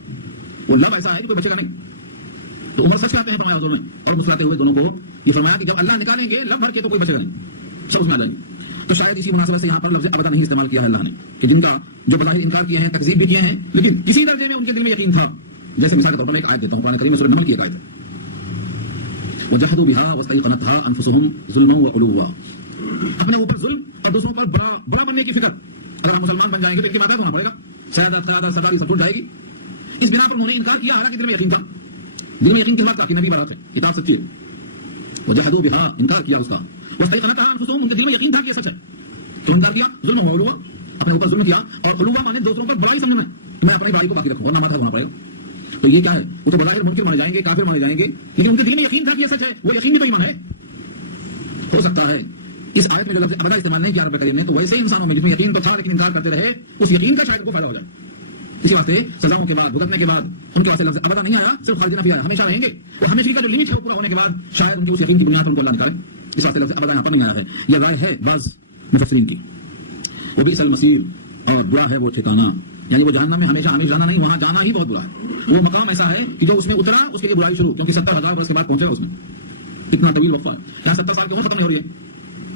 وہ لب ایسا ہے کہ کوئی بچے گا نہیں. تو عمر سچ کہتے ہیں فرمایا حضور نے، اور مسکراتے ہوئے دونوں کو یہ فرمایا کہ جب اللہ نکالیں گے لب بھر کے تو کوئی بچے گا نہیں، سب اس میں آ جائیں گے. تو شاید اسی مناسبت سے یہاں پر لفظ ابدا نہیں استعمال کیا ہے اللہ نے کہ جن کا جو بظاہر انکار کیے ہیں، تکذیب بھی کیے ہیں، لیکن کسی درجے میں ان کے دل میں یقین تھا. جیسے مثال کے طور پر میں ایک آیت دیتا ہوں، قرآن کریم میں سورہ نمل کی ایک آیت ہے، وجحدوا بها واستيقنتها انفسهم ظلما وعلوا. اپنے اوپر ظلم اور دوسروں پر بڑا بننے کی فکر. اگر ہم مسلمان بن جائیں گے تو ایک ماتحت ہونا پڑے گا، سیادت سرداری سب ٹوٹ جائے گی. اس بنا پر انہوں نے انکار کیا، حالانکہ دل میں یقین تھا. دل میں یقین کس بات کا؟ کہ نبی برات ہے، اطاعت سچی ہے. وجحدوا بها، انکار کیا اس کا. واستيقنتها انفسهم، ان کے دل میں یقین تھا کہ یہ سچ ہے تو انکار کیا. ظلم وعلوا، اپنے اوپر ظلم کیا. اور علوا مانے دوسروں پر بڑائی سمجھنا، میں اپنی بڑائی کو باقی رکھوں اور نہ ماتحت ہونا پڑے گا. تو یہ کیا ہے؟ وہ تو بظاہر منکر مانے جائیں گے، کافر مانے جائیں گے، لیکن ان کے دل میں یقین تھا کہ یہ سچ ہے. وہ یقین بھی تو ایمان ہے. ہو سکتا ہے اس آیت میں جو لفظ ابدا استعمال نہیں کیا رب کریم نے، تو ویسے انسانوں میں جس میں یقین تو تھا لیکن انکار کرتے رہے، اس یقین کا شاید کو فائدہ ہو جائے. اسی واسطے سزاؤں کے بعد، بھگتنے کے بعد ان کے واسطے لفظ ابدا نہیں آیا، صرف خالدین فیہا، ہمیشہ رہیں گے. وہ ہمیشہ کا جو لمٹ ہے وہ پورا ہونے کے بعد شاید ان کی اس یقین کی بنیاد پر ان کو اللہ نکالے. اس واسطے لفظ ابدا یہاں پر نہیں آیا ہے. یہ رائے ہے بعض مفسرین کی. وہ بھی اصل مسیر، اور برا ہے وہ ٹھکانہ، یعنی وہ جہنم میں ہمیشہ ہمیشہ جانا نہیں، وہاں جانا ہی بہت برا ہے. وہ مقام ایسا ہے کہ جو اس میں اترا اس کے لیے برائی شروع، کیونکہ 70,000 برس کے بعد پہنچے گا. اس میں اتنا طویل وقفہ ہے. یہاں 70 سال کی عمر ختم نہیں ہو رہی ہے،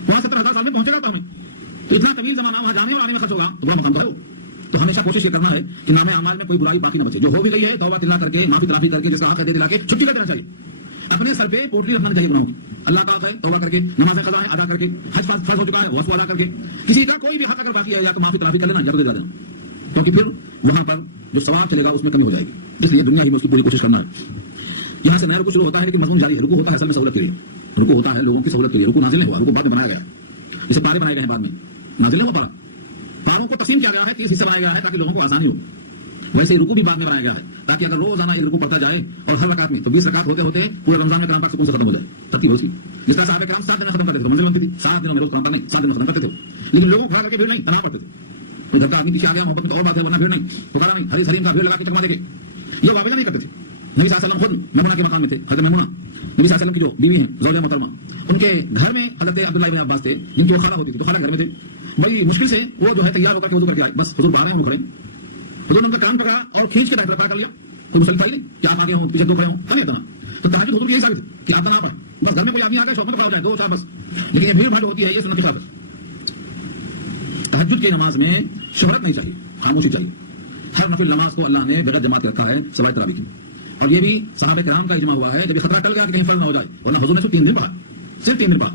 وہاں 70,000 سال میں پہنچے گا. تو ہمیں تو اتنا طویل زمانہ وہاں جانے اور آنے میں خرچ ہوگا، تو بڑا مقام تو ہے وہ. تو ہمیشہ کوشش یہ کرنا ہے کہ نام اعمال میں کوئی برائی باقی نہ بچے. جو ہو بھی گئی ہے توبہ تلا کر کے، معافی تلافی کر کے، جس کا حق ہے دے دلا کے چھٹی کر دینا چاہیے. اپنے سر پہ پوٹلی رکھنا چاہیے گناہوں کی. اللہ کا حق ہے توبہ کر کے، نماز قضا ہے ادا کر کے، حج فرض ہو چکا ہے وصف ادا کر کے. کسی کا کوئی بھی حق اگر باقی ہے یا تو معافی تلافی کر لینا یا تو دے دینا، کیونکہ پھر وہاں پر جو ثواب چلے گا اس میں کمی ہو جائے گی. اس لیے دنیا ہی میں اس کی پوری کوشش کرنا ہے. یہاں سے نیا رکوع شروع ہوتا ہے لیکن مضمون جاری ہے. رکوع ہوتا ہے اصل میں سہولت کے لیے، رکوع ہوتا ہے لوگوں کی سہولت کے لیے. رکوع نازل نہیں ہوا، رکوع بعد میں بنایا گیا. اسے پارے بنائے گئے ہیں بعد میں، نازل نہیں ہوا پارا. پاروں کو تقسیم کیا گیا ہے، 30 حصہ بنایا گیا ہے تاکہ لوگوں کو آسانی ہو. ویسے رکوع بھی بعد میں بنایا گیا ہے تاکہ اگر روزانہ ایک رکوع پڑھتا جائے اور ہر رکعت میں تو 20 رکعت ہوتے ہوتے پورے رمضان میں کلام پاک سکون سے ختم ہو جائے. ترتیب ہوتی جس طرح صحابہ کرام 7 دن میں ختم کرتے تھے، منزل بنتی تھی 7 دنوں میں روز کلام پاک نہیں 7 دن میں ختم کرتے تھے. لیکن لوگ کھڑا کر کے بھیڑ نہیں تنہا پڑتے تھے. کوئی دھکا آدمی پیچھے آ گیا محبت میں تو اور بات ہے، ورنہ بھیڑ نہیں پکارا نہیں، حدیث حریم کا بھیڑ لگا کے چکما دے کے یہ واویلا نہیں کرتے تھے. نبی صلی اللہ علیہ وسلم خود میمونہ کے مقام میں تھے. حضرت میمونہ نبی صلی اللہ علیہ وسلم کی جو بیوی ہیں زوجہ محترمہ، ان کے گھر میں حضرت عبداللہ بن عباس تھے جن کی وہ خالہ ہوتی تھی. تو خالہ گھر میں تھے. بڑی مشکل سے وہ جو ہے تیار ہو کر کے وضو کر کے آئے. بس حضور باہر ہیں وہ کھڑے. حضور نے ان کا کان پکڑا اور کھینچ کے بیٹھ کر لیا. کوئی مسئلہ ہی نہیں کہ آپ آگے ہوں پیچھے دو کھڑے ہوں، نہیں اتنا. تو تہجد حضور کی یہی ثابت ہے کہ آپ نہ پڑھیں. بس گھر میں کوئی آدمی آ گیا شوق میں تو کھڑا ہو جائے 2-4 بس. لیکن یہ بھیڑ بھاڑ ہوتی ہے یہ سنت کی بات ہے. تہجد کی نماز میں شہرت نہیں چاہیے، خاموشی چاہیے. ہر نفل نماز کو اللہ نے بغیر جماعت رکھا ہے سوائے تراویح کی. اور یہ بھی صحابہ کرام کا اجماع ہوا ہے. جب یہ خطرہ ٹل گیا کہ کہیں فرض نہ ہو جائے، ورنہ حضور نے صرف 3 دن پڑھا، صرف 3 دن پڑھا،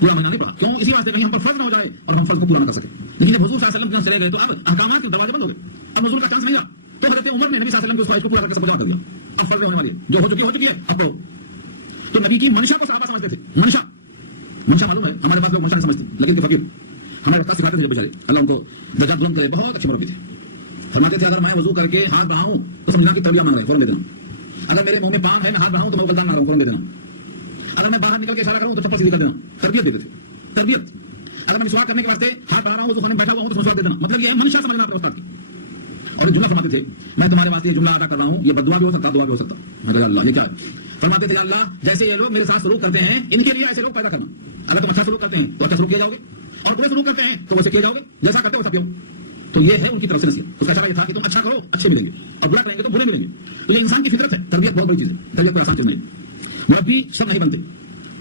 پورا مہینہ نہیں پڑھا. کیوں؟ اسی واسطے کہیں ہم پر فرض نہ ہو جائے اور ہم فرض کو پورا نہ کر سکیں. لیکن جب حضور صلی اللہ علیہ وسلم چلے گئے تو اب احکامات کے دروازے بند ہو گئے. اب نزول کا چانس نہیں رہا. تو حضرت عمر نے نبی صلی اللہ علیہ وسلم کی اس خواہش کو پورا کر کے سب جمع کر دیا. اب فرض ہونے والی ہے، جو ہو چکی ہے اب پڑھو. تو نبی کی منشا کو صحابہ سمجھتے تھے. منشا معلوم ہے، ہمارے پاس لوگ منشا نہیں سمجھتے، لیکن فقیر ہمارے استاد سکھاتے تھے بیچارے، اللہ ان کو درجات بلند کرے، بہت اچھے مربی تھے. فرماتے تھے اگر میں وضو کر کے ہاتھ بڑھاؤں تو سمجھنا کہ تربیت مانگ رہے ہیں، فوراً دے دینا. اگر میرے منہ میں پان ہے میں ہاتھ بڑھاؤں تو میں گلدان مانگ رہا ہوں، فوراً دے دینا. اگر میں باہر نکل کے اشارہ کروں تو چپل سیدھی کر دینا. تربیت دیتے تھے، تربیت. اگر میں مسواک کرنے کے واسطے ہاتھ بڑھا رہا ہوں تو خانے میں بیٹھا ہوا ہوں تو مسواک دے دینا. مطلب یہ ہے منشا سمجھنا اپنے استاد کی. اور جملہ فرماتے تھے میں تمہارے واسطے یہ جملہ ادا کر رہا ہوں، یہ بددعا بھی ہو سکتا، دعا بھی ہو سکتا. میں کہا اللہ یہ کیا ہے؟ فرماتے تھے اللہ جیسے یہ لوگ میرے ساتھ سلوک کرتے ہیں ان کے لیے ایسے لوگ پیدا کرنا. اگر تم اچھا سلوک کرتے ہیں تو اچھا سلوک کیا جاؤ گے، اور برے سلوک کرتے ہیں تو ویسے کیا جاؤ گے، جیسا کرتے ہو ویسا پیو. تو یہ ہے ان کی طرف سے نصیحت. اس کا اشارہ یہ تھا کہ تم اچھا کرو اچھے ملیں گے، اور برا کریں گے تو برے ملیں گے. تو یہ انسان کی فطرت ہے. تربیت بہت بڑی چیز ہے، تربیت کوئی آسان چیز نہیں. مربی سب نہیں بنتے.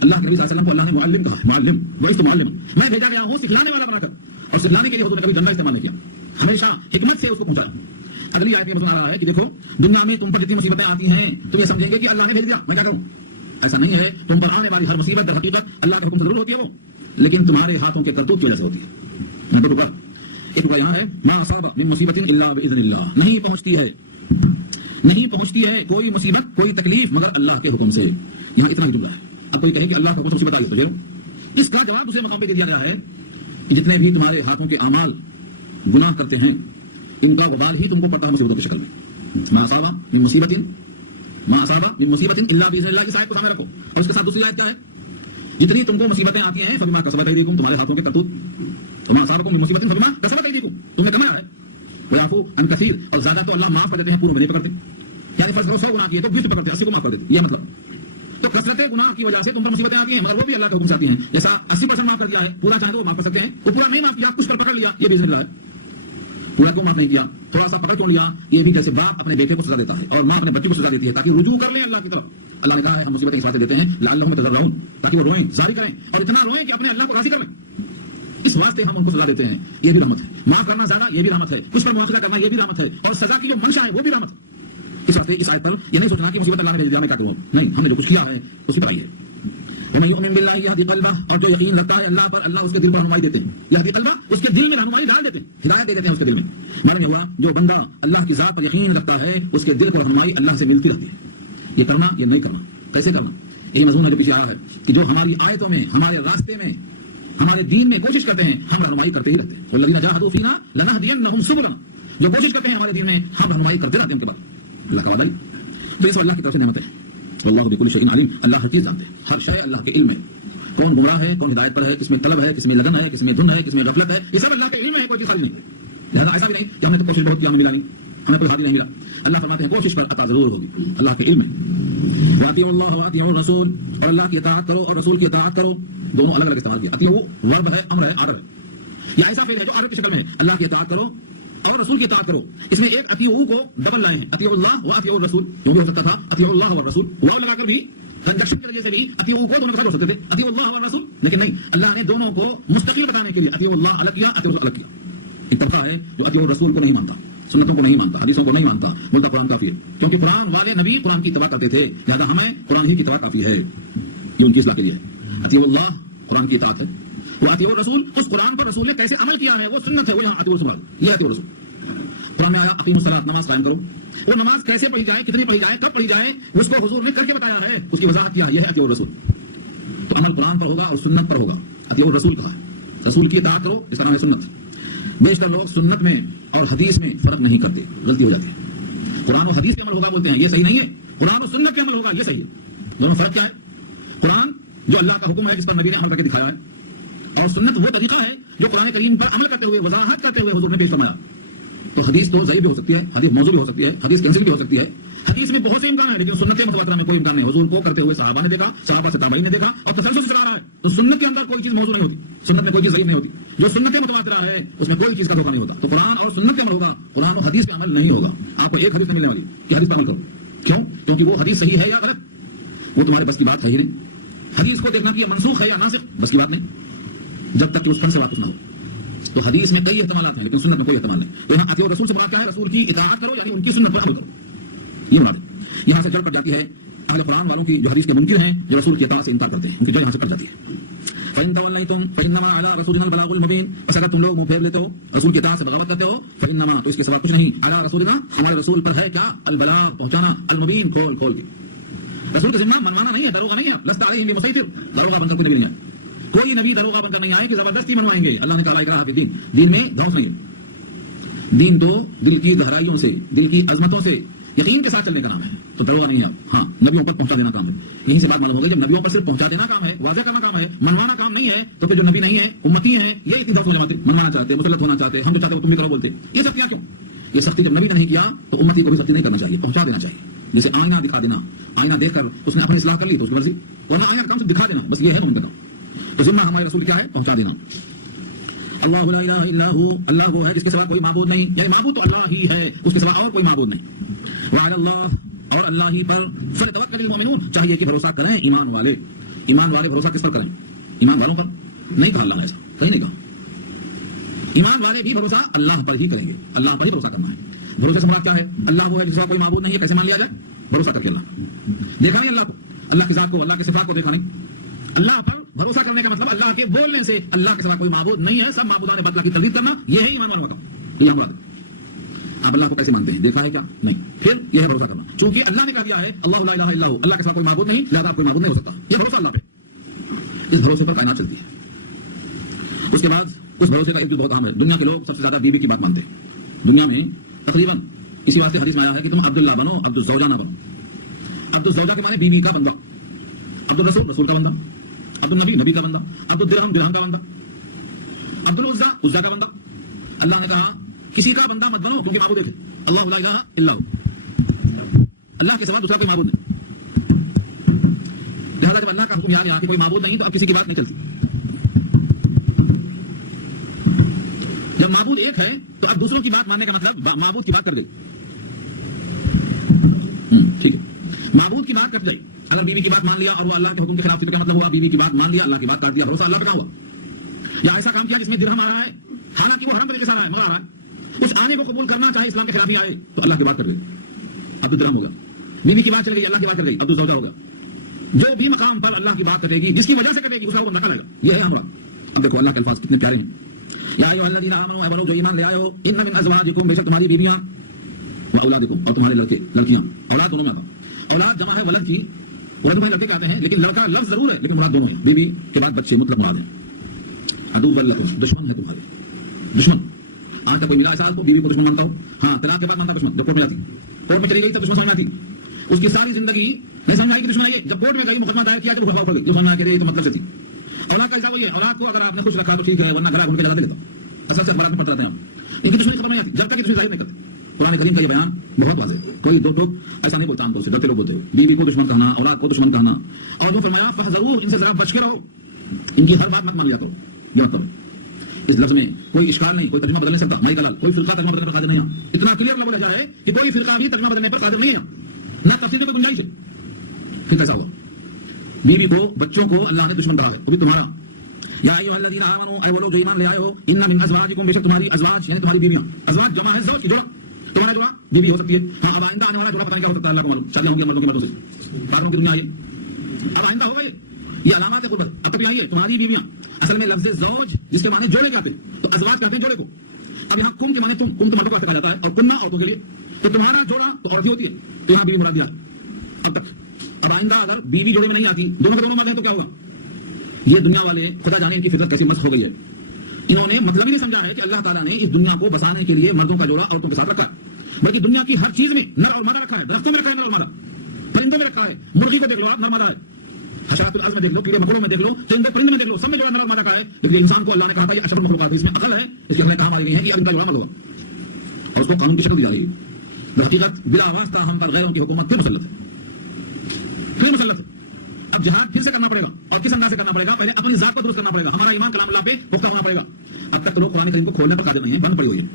اللہ کے نبی صلی اللہ علیہ وسلم کو اللہ نے معلم کہا، معلم وعظت معلم، میں بھیجا گیا ہوں سکھلانے والا بنا کر. اور سکھلانے کے لیے حضور نے کبھی ڈنڈا استعمال نہیں کیا، ہمیشہ حکمت سے اس کو پہنچایا. اگلی آیت میں مضمون آ رہا ہے کہ دیکھو دنیا میں تم پر جتنی مصیبتیں آتی ہیں تم یہ سمجھیں گے کہ اللہ نے بھیج دیا، میں کیا کروں. ایسا نہیں ہے. تم پر آنے والی ہر مصیبت در حقیقت اللہ کے حکم سے ضرور ہوتی ہے وہ، لیکن تمہارے ہاتھوں کے کرتوت کی وجہ سے ہوتی ہے. نمبر 2 پر ایک ٹکڑا یہاں ہے ما اصاب من مصیبت الا باذن اللہ، نہیں پہنچتی ہے کوئی مصیبت کوئی تکلیف مگر اللہ کے حکم سے. یہاں اتنا ہی جملہ ہے. اب کوئی کہے کہ اللہ کا حکم سے مصیبت آئی تو اس کا جواب دوسرے مقام پہ دے دیا گیا ہے کہ جتنے بھی تمہارے ہاتھوں کے اعمال گناہ کرتے ہیں ان کا وبال ہی تم کو پڑتا ہے مصیبتوں کی شکل میں. ما اصاب من مصیبت الا باذن اللہ کی آیت کو سامنے رکھو. اور اس کے ساتھ دوسری آیت کیا ہے؟ جتنی تم کو مصیبتیں آتی ہیں فبما کسبت ایدیکم، تمہارے ہاتھوں کے کرتوت. وما اصابکم من مصیبت فبما کسبت ایدیکم، تم نے کمایا ہے. ویعفو عن کثیر، اور زیادہ تو اللہ معاف کر دیتے ہیں، پوروں میں نہیں پکڑتے. یعنی فرض کرو 100 گناہ کیے تو 20 پکڑتے، 80 کو معاف کر دیتے. یہ مطلب تو کثرت گناہ کی وجہ سے تم پر مصیبتیں آتی ہیں مگر وہ بھی اللہ کے حکم سے آتی ہیں. جیسا 80% معاف کر دیا ہے، پورا چاہے تو وہ معاف کر سکتے ہیں. وہ پورا نہیں معاف کیا، کچھ پر پکڑ لیا، یہ باذن اللہ ہے. پورا کیوں معاف نہیں کیا، تھوڑا سا پکڑ کیوں لیا. یہ بھی جیسے باپ اپنے بیٹے کو سزا دیتا ہے اور ماں اپنے بچے کو سزا دیتی ہے تاکہ رجوع کر لیں اللہ کی طرف. اللہ نے کہا ہے ہم مصیبتیں اس واسطے دیتے ہیں لعلہم یتضرعون، تاکہ وہ روئیں، زاری کریں، اور اتنا روئیں کہ اپنے اللہ کو راضی کر لیں. اس واسطے ہم ان کو سزا دیتے ہیں. یہ بھی رحمت ہے. معاف کرنا زیادہ، یہ بھی رحمت ہے. کچھ پر مواخذہ کرنا، یہ بھی رحمت ہے. اور سزا کی جو منشا ہے وہ بھی رحمت ہے. اس واسطے اس آیت پر یہ نہیں سوچنا کہ مصیبت اللہ نے بھیج دیا میں کیا کروں. نہیں، ہم نے جو کچھ کیا ہے اس کی پڑھائی ہے. ومن یؤمن باللہ یہدی قلبہ، اور جو یقین رکھتا ہے اللہ پر اللہ اس کے دل پر رہنمائی دیتے ہیں. یہدی قلبہ، اس کے دل میں رہنمائی ڈال دیتے ہیں، ہدایت دے دیتے ہیں اس کے دل میں. معلوم یہ ہوا جو بندہ اللہ کی ذات پر یقین رکھتا ہے اس کے دل کو رہنمائی اللہ سے ملتی رہتی ہے. یہ کرنا یہ نہیں کرنا، کیسے کرنا، یہی مضمون ہے جو پیچھے آ رہا ہے کہ جو ہماری آیتوں میں، ہمارے راستے میں، ہمارے دین میں کوشش کرتے ہیں ہم رہنمائی کرتے ہی رہتے ہیں. والذین جاہدوا فینا لنہدینہم سبلنا، جو کوشش کرتے ہیں ہمارے دین میں ہم رہنمائی کرتے رہتے ہیں ان کے بعد. اللہ کا وعدہ. تو اس اللہ کی طرف سے نعمت ہے. واللہ بکل شیء علیم، اللہ ہر چیز جانتے ہیں، ہر شے اللہ کے علم ہے. کون گمراہ ہے، کون ہدایت پر ہے، کس میں طلب ہے، کس میں لگن ہے، کس میں دھن ہے، کس میں غفلت ہے، یہ سب اللہ کے علم ہے. کوئی چیز خالی نہیں. لہذا ایسا بھی نہیں کہ ہم نے تو کوشش بہت کی ہمیں ملا نہیں، ہمیں کوئی حاصل نہیں ملا. اللہ فرماتے ہیں کوشش پر عطا ضرور ہوگی، اللہ کے علم ہے. واطیعوا اللہ واطیعوا الرسول، اور اللہ کی اطاعت کرو اور رسول کی اطاعت کرو. دونوں الگ الگ استعمال کیا. اطیعوا ورب ہے، امر ہے، آرڈر ہے. یہ ایسا فعل ہے جو آرڈر کی شکل میں ہے. اللہ کی اطاعت کرو اور رسول کی اطاعت کرو. اس میں ایک اطیعوا کو ڈبل لائے ہیں، اطیعوا اللہ واطیعوا الرسول. یہ بھی ہو سکتا تھا اطیعوا اللہ والرسول، واو لگا کر بھی کنجکشن کی وجہ سے بھی اطیعوا کو دونوں کے ساتھ ہو سکتے تھے، اطیعوا اللہ والرسول. لیکن نہیں، اللہ نے دونوں کو مستقل بتانے کے لیے اطیعوا اللہ الگ کیا، اطیعوا الرسول الگ کیا. ایک طبقہ ہے جو اطیعوا الرسول کو نہیں مانتا، سنتوں کو نہیں مانتا، حدیثوں کو نہیں مانتا، بولتا قرآن کافی ہے. کیونکہ قرآن والے نبی قرآن کی اتباع کرتے تھے، لہذا ہمیں قرآن ہی کی اتباع کافی ہے. یہ ان کی اصلاح کے لیے ہے. اطیعوا اللہ قرآن کی اطاعت ہے، وہ اطیعوا الرسول اس قرآن پر رسول نے کیسے عمل کیا ہے وہ سنت ہے، وہ یہاں اطیعوا الرسول. یہ اطیعوا الرسول قرآن میں آیا اقیموا الصلاۃ، نماز قائم کرو. وہ نماز کیسے پڑھی جائے، کتنی پڑھی جائے، کب پڑھی جائے، اس کو حضور نے کر کے بتایا ہے، اس کی وضاحت کیا ہے. یہ ہے اطیعوا الرسول. تو عمل قرآن پر ہوگا اور سنت پر ہوگا. اطیعوا الرسول کہا ہے، رسول کی اطاعت کرو، اس کا نام ہے سنت. بیشتر لوگ سنت میں اور حدیث میں فرق نہیں کرتے، غلطی ہو جاتی ہے. قرآن و حدیث کے عمل ہوگا بولتے ہیں، یہ صحیح نہیں ہے. قرآن و سنت کے عمل ہوگا، یہ صحیح ہے. دونوں فرق کیا ہے؟ قرآن جو اللہ کا حکم ہے جس پر نبی نے عمل کر کے دکھایا ہے، اور سنت وہ طریقہ ہے جو قرآن کریم پر عمل کرتے ہوئے وضاحت کرتے ہوئے حضور نے پیش فرمایا. تو حدیث تو ضعیف بھی ہو سکتی ہے، حدیث موضوع بھی ہو سکتی ہے، حدیث کینسل بھی ہو سکتی ہے. حدیث میں بہت سے امکان ہیں لیکن سنت متواترہ میں کوئی امکان نہیں. حضور کو کرتے ہوئے صحابہ نے دیکھا، صحابہ سے تابعین نے دیکھا اور تسلسل سے چلا رہا ہے. تو سنت کے اندر کوئی چیز موضوع نہیں ہوتی، سنت میں کوئی چیز ضعیف نہیں ہوتی. جو سنت متواترہ ہے اس میں کوئی چیز کا دھوکہ نہیں ہوتا. تو قرآن اور سنت کا عمل ہوگا، قرآن و حدیث پہ عمل نہیں ہوگا. آپ کو ایک حدیث نہیں ملنے والی کہ حدیث پہ عمل کرو. کیوں؟ کیونکہ وہ حدیث صحیح ہے یا غلط وہ تمہارے بس کی بات ہے ہی نہیں. حدیث کو دیکھنا کہ یہ منسوخ ہے یا ناسخ بس کی بات نہیں، جب تک کہ اس فن سے واقف نہ ہو. تو حدیث میں کئی احتمالات ہیں لیکن سنت میں کوئی احتمال نہیں. تو یہاں اطیعوا رسول سے مراد کیا ہے؟ رسول کی اطاعت کرو، یعنی ان کی سنت پر عمل کرو. یہ مراد ہے. یہاں سے جڑ پڑ جاتی ہے اہل قرآن والوں کی جو حدیث کے منکر ہیں، جو رسول کی اطاعت سے انکار کرتے ہیں، ان کی جڑ یہاں سے پڑ جاتی ہے. فإن توليتم فإنما على رسولنا البلاغ المبين، بس اگر تم لوگ منہ پھیر لیتے ہو، رسول کی اطاعت سے بغاوت کرتے ہو، فإنما تو اس کے سوا کچھ نہیں، على رسولنا ہمارے رسول پر ہے کیا؟ البلاغ پہنچانا، المبین کھول کھول کے. رسول کا ذمہ منوانا نہیں ہے، دروغہ نہیں ہے. لست علیہم بمسیطر، دروغہ بن کر کوئی نبی نہیں ہے. کوئی نبی دروغہ بن کر نہیں آئے کہ زبردستی منوائیں گے. اللہ نے کہا اکراہ فی الدین, دین میں دھوس نہیں ہے. دین تو دل کی گہرائیوں سے, دل کی عظمتوں سے یقین کے ساتھ چلنے کا نام ہے, تو دروغہ نہیں ہے. ہاں, نبیوں پر پہنچا دینا کام ہے. یہیں سے بات معلوم ہوگی, جب نبیوں پر صرف پہنچا دینا کام ہے, واضح کرنا کام ہے, منوانا کام نہیں ہے, تو پھر جو نبی نہیں ہے امتی ہیں یہ اتنی دھوس ہو جاتے, منوانا چاہتے, مسلط ہونا چاہتے, ہم جو چاہتے وہ تم بھی کرو بولتے. یہ سختیاں کیوں؟ یہ سختی جب نبی نے نہیں کیا تو امتی کو بھی سختی نہیں کرنا چاہیے, پہنچا دینا چاہیے. جیسے آئینہ دکھا دینا, آئینہ دیکھ کر اس نے اپنی اصلاح کر لی تو اس کی مرضی, ورنہ آئینہ کام سے دکھا دینا, بس یہ ہے مومن کا کام. تو ذمہ ہمارے رسول کیا ہے؟ پہنچا دینا. اللہ لا الہ الا ہو, اللہ وہ ہے جس کے سوا کوئی معبود نہیں, یعنی معبود تو اللہ ہی ہے, اس کے سوا اور کوئی معبود نہیں. وعلی اللہ, اور اللہ ہی پر فلیتوکل المؤمنون, چاہیے کہ بھروسہ کریں ایمان والے. ایمان والے بھروسہ کس پر کریں؟ ایمان والوں پر نہیں کہا اللہ نے, ایسا کہیں نہیں کہا. ایمان والے بھی بھروسہ اللہ پر ہی کریں گے, اللہ پر ہی بھروسہ کرنا ہے. بھروسے سے مراد کیا ہے؟ اللہ وہ ہے جس کا کوئی معبود نہیں ہے, کیسے مان لیا جائے؟ بھروسہ کر کے. اللہ دیکھا نہیں اللہ کو, اللہ کی ذات کو, اللہ کے صفات کو دیکھا نہیں. اللہ پر بھروسہ کرنے کا مطلب اللہ کے بولنے سے اللہ کے سوا کوئی معبود نہیں ہے, سب معبودان باطلہ کی تردید کرنا, یہ ہے ایمان والوں کا کام. یہ ہم بات ہے. آپ اللہ کو کیسے مانتے ہیں؟ دیکھا ہے کیا؟ نہیں. پھر یہ ہے بھروسہ کرنا, چونکہ اللہ نے کہا دیا ہے اللہ لا الہ الا ہو, اللہ کے سوا کوئی معبود نہیں, لہذا کوئی معبود نہیں ہو سکتا. یہ بھروسہ اللہ پہ, اس بھروسے پر کائنات چلتی ہے. اس کے بعد اس بھروسے کا ایک جو بہت اہم ہے, دنیا کے لوگ سب سے زیادہ بیوی کی بات مانتے ہیں دنیا میں تقریباً. اسی واسطے حدیث میں آیا ہے کہ تم عبداللہ بنو, عبد الزوجہ نہ بنو. عبد الزوجہ کے معنی بیوی کا بندہ, عبد الرسول رسول کا بندہ, عبد النبی نبی کا بندہ, عبد الدرہم درہم کا بندہ, عبد العزا عزا کا بندہ. اللہ نے کہا کسی کا بندہ مت بنو, کیونکہ معبود ایک ہے, اللہ لا الہ الا ہو, اللہ کے سوا دوسرا کوئی معبود نہیں. لہذا جب اللہ کا حکم یہاں کہ کوئی معبود نہیں تو اب کسی کی بات نہیں چلتی. جب معبود ایک ہے تو اب دوسروں کی بات ماننے کا مطلب معبود کی بات کر گئی. ٹھیک ہے, معبود کی بات کٹ گئی. اگر بیوی کی بات مان لیا اور وہ اللہ کے حکم کے خلاف تھی تو کیا مطلب ہوا؟ بیوی کی بات مان لیا, اللہ کی بات کاٹ دیا, بھروسہ اللہ پہ نہ ہوا. یا ایسا کام کیا جس میں درہم آ رہا ہے, حالانکہ وہ حرام طریقے سے آ رہا ہے, مگر آ رہا ہے, اس آنے کو قبول کرنا چاہے اسلام کے خلاف ہی آئے تو اللہ کی بات کر گئی, عبد الدرہم ہوگا. بیوی کی بات چل گئی, اللہ کی بات کر گئی, عبد الزوجہ ہوگا. جو بھی مقام پر اللہ کی بات کرے گی, جس کی وجہ سے کرے گی, اس کا وہ نقل آئے گا. یہ ہے ہمارا. اب دیکھو اللہ کے الفاظ کتنے پیارے ہیں. یا ایھا الذین آمنوا, اے لوگ جو ایمان لے آئے ہو, ان من ازواجکم, بے شک تمہاری بیویاں, و اولادکم, اور تمہارے لڑکے لڑکیاں. اولاد دونوں میں آتا, اولاد جمع ہے ولد کی, ولد میں لڑکے کہتے ہیں, لیکن لڑکا لفظ ضرور ہے لیکن مراد دونوں ہیں. بیوی کے بعد بچے مطلق مراد ہیں. عدو لکم, دشمن ہے تمہارے, دشمن. آج تک کوئی ملا ایسا کو بیوی کو دشمن مانتا ہو؟ ہاں, طلاق کے بعد مانتا دشمن, جب کورٹ میں جاتی, کورٹ میں چلی گئی تب دشمن سمجھ میں آتی. اس کی ساری زندگی نہیں سمجھ آئی کہ دشمن ہے, جب کورٹ میں گئی مقدمہ دائر کیا, جب خفا پڑ گئی, دشمن آ کے تو مطلب سے تھی. اولاد کا حساب وہی ہے, اولاد کو اگر آپ نے خوش رکھا تو ٹھیک ہے, ورنہ گھر آپ ان کے جگہ دے لیتا. اصل سے اخبارات میں پڑھتے رہتے ہیں ہم, ان کی دشمنی خبر نہیں آتی جب تک کہ دشمنی ظاہر نہیں کرتے. قرآن کریم کا یہ بیان بہت واضح ہے. کوئی دو لوگ ایسا نہیں بولتا, ہم کو ڈرتے لوگ بولتے ہو, بیوی کو دشمن کہنا, اولاد کو دشمن کہنا, اور جو فرمایا فحذروا, ان سے ذرا بچ کے رہو, ان کی ہر بات مت مان لیا کرو. یہ مطلب ہے اس لفظ میں کوئی اشکال نہیں, کوئی ترجمہ بدل نہیں سکتا. مائی کلال, کوئی فرقہ ترجمہ بدلنے پر قادر نہیں ہے. اتنا کلیئر لفظ لہجہ ہے کہ کوئی فرقہ بھی ترجمہ بدلنے پر قادر نہیں ہے, نہ تفسیر میں کوئی گنجائش ہے. پھر کیسا ہوا؟ بیوی کو, بچوں کو اللہ نے دشمن کہا ہے, وہ بھی تمہارا. یا ایھا الذین آمنوا, اے وہ لوگ جو ایمان لے آئے ہو, ان من ازواجکم, بے شک تمہاری ازواج یعنی تمہاری بیویاں. ازواج جمع ہے زوج کی, جوڑا. تمہارا جوڑا بیوی ہو سکتی ہے. ہاں, اب آئندہ آنے والا جوڑا پتہ نہیں کیا ہو سکتا ہے, اللہ کو معلوم. شادی ہوں گی مردوں کی مردوں سے, پاگلوں کی دنیا آئی, اب آئندہ ہوگا یہ علامات قربت. اب تک آئیے تمہاری بیویاں, اصل میں لفظ زوج جس کے معنی جوڑے کہتے ہیں, تو ازواج کہتے ہیں جوڑے کو. اب یہاں کم کے معنی تم, کم تو مردوں کو کہا جاتا ہے, اور کننا عورتوں کے لیے. تو تمہارا جوڑا تو عورت ہی ہوتی ہے, تو یہاں بیوی مراد دیا اب تک. اب آئندہ اگر بیوی جوڑے میں نہیں آتی, دونوں کے دونوں مرد ہیں, تو کیا ہوگا؟ یہ دنیا والے خدا جانے ان کی فطرت کیسی مسخ ہو گئی ہے. انہوں نے مطلب ہی نہیں سمجھا ہے کہ اللہ تعالیٰ نے اس دنیا کو بسانے کے لیے مردوں کا جوڑا عورتوں کے ساتھ رکھا ہے, بلکہ دنیا کی ہر چیز میں نر اور مادہ رکھا ہے. درختوں میں رکھا ہے نر اور مادہ, پرندوں میں رکھا ہے. مرغی کو دیکھ لو آپ, نر مادہ ہے. حشرات الارض میں دیکھ لو, کیڑے مکوڑوں میں دیکھ لو, چرندے پرندے میں دیکھ لو, سب میں جوڑا نر اور مادہ کا ہے. لیکن انسان کو اللہ نے کہا تھا یہ اشرف المخلوقات ہے, اس میں عقل ہے, اس کے اندر کہا ماری گئی ہے کہ اب ان کا جوڑا مت ہوگا, اور اس کو قانون کی شکل دی جا رہی ہے. حقیقت بلا واسطہ ہم پر غیروں کی حکومت پھر مسلط ہے. اب جہاد پھر سے کرنا پڑے گا, اور کس انداز سے کرنا پڑے گا؟ پہلے اپنی ذات کو درست کرنا پڑے گا, ہمارا ایمان کلام اللہ پہ پختہ ہونا پڑے گا. اب تک تو لوگ قرآن کریم کو کھولنے پر قادر نہیں ہیں, بند پڑی ہوئی ہے.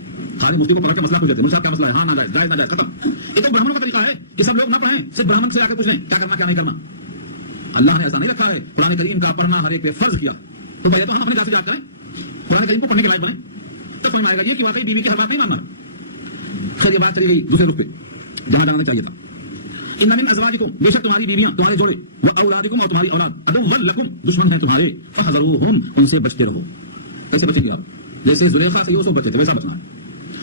خالی مفتی کو پکڑ کے مسئلہ پوچھ لیتے ہیں, مجھے کیا مسئلہ ہے, ہاں ناجائز, جائز ناجائز, ختم. یہ تو برہمنوں کا طریقہ ہے کہ سب لوگ نہ پڑھیں, صرف برہمن سے آ کے پوچھ لیں کیا کرنا کیا نہیں کرنا. اللہ نے ایسا نہیں رکھا ہے. قرآن کریم کا پڑھنا ہر ایک پہ فرض کیا, تو پہلے تو ہم اپنی ذات سے یاد کریں, قرآن کریم کو پڑھنے کے لائق بنیں, تب سمجھ آئے گا یہ کہ واقعی بیوی کی ہر بات نہیں ماننا. خیر یہ بات چلی گئی دوسرے رخ پہ جہاں جانا چاہیے تھا. ان من ازواجکم, بے شک تمہاری بیویاں, تمہارے جوڑے, و اولادکم, اور تمہاری اولاد, عدو لکم, دشمن ہیں تمہارے, فحذروہم, ان سے بچتے رہو. کیسے بچیں گے آپ؟ جیسے زلیخا سے یوسف بچے تھے ویسا بچنا ہے.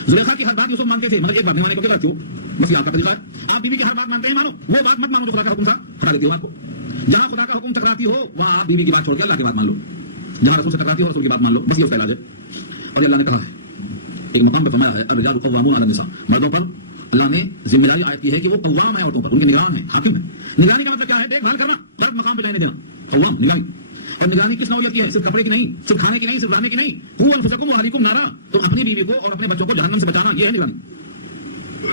زلیخا کی ہر بات یوسف مانتے تھے, مگر ایک بات نہیں ماننے کو کیا کرتے ہو, بس یہ آپ کا طریقہ ہے. آپ بیوی کی ہر بات مانتے ہیں, مانو وہ بات مت مانو جو خدا کا حکم تھا, ہٹا دیتے ہو بات کو. جہاں خدا کا حکم ٹکراتی ہو وہاں آپ بیوی کی بات چھوڑ کے اللہ کی بات مان لو. جہاں رسول سے ٹکراتی ہو رسول کی بات مان لو، بس یہ اس کا علاج ہے. اور یہ اللہ نے کہا ہے ایک مقام پہ فرمایا ہے الرجال قوامون علی النساء، مردوں پر اللہ نے ذمہ داری عائد کی ہے کہ وہ قوام ہے عورتوں پر، ان کے نگران ہیں، حاکم ہیں. نگرانی کا مطلب کیا ہے؟ دیکھ بھال کرنا، غلط مقام پہ جانے دینا. قوام نگرانی. اور نگرانی کس نوعیت کی ہے؟ صرف کپڑے کی نہیں، صرف کھانے کی نہیں، صرف رہنے کی نہیں. قوا انفسکم واہلیکم نارا، تم اپنی بیوی کو اور اپنے بچوں کو جہنم سے بچانا، یہ ہے نگرانی.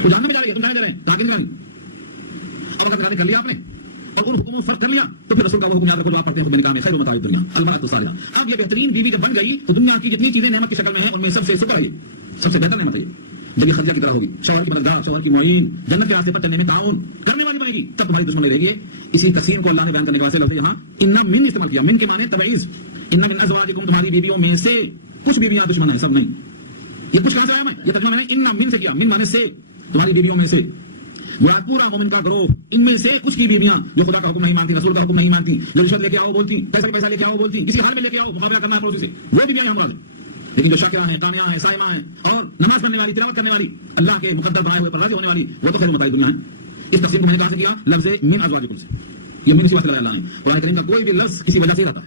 وہ جہنم میں جا رہی ہے، تم جانے دے رہے ہیں، تاکہ نگرانی. اور اگر نگرانی کر لیا آپ نے اور ان حکموں فرق کر لیا تو پھر رسول کا وہ حکم یاد رکھو جو آپ پڑھتے ہیں نکاح میں خیر متاع الدنیا المرأۃ الصالحہ. اب یہ بہترین بیوی جب بن گئی تو دنیا کی جتنی چیزیں نعمت کی شکل میں ہیں ان میں سب سے سپر ہے، سب سے بہتر نعمت ہے جب یہ خدیجہ کی طرح ہوگی، شوہر کی مددگار، شوہر کی معین، جنت کے راستے پر چلنے میں تعاون کرنے والی بنے گی، تب تمہاری دشمن نہیں رہے گی. اسی تقسیم کو اللہ نے بیان کرنے کے واسطے لفظ یہاں ان من استعمال کیا. من کے معنی تبعیض. ان من ازواجکم، تمہاری بیویوں میں سے کچھ بیویاں دشمن ہیں، سب نہیں. یہ کچھ کہاں سے آیا؟ میں یہ ترجمہ میں نے ان من سے کیا. من معنی سے، تمہاری بیویوں میں سے، مراد پورا مومن کا گروہ. ان میں سے کچھ کی بیویاں جو خدا کا حکم نہیں مانتی، رسول کا حکم نہیں مانتی، جو رشوت لے کے آؤ بولتی، پیسہ لے کے آؤ بولتی، کسی حال میں لے کے آؤ مقابلہ کرنا ہے پڑوسی سے، وہ بیویاں یہاں مراد ہے. لیکن جو شاکرہ ہیں، قانعہ ہیں، صائمہ ہیں اور نماز پڑھنے والی، تلاوت کرنے والی، اللہ کے مقدر بنائے ہوئے پر راضی ہونے والی، وہ تو خیر متاع دنیا ہے. اس تقسیم کو میں نے کہاں سے کیا؟ لفظ من ازواجکم سے. یہ من اسی واسطے اللہ نے قرآن کریم کا کوئی بھی لفظ کسی وجہ سے رہتا ہے.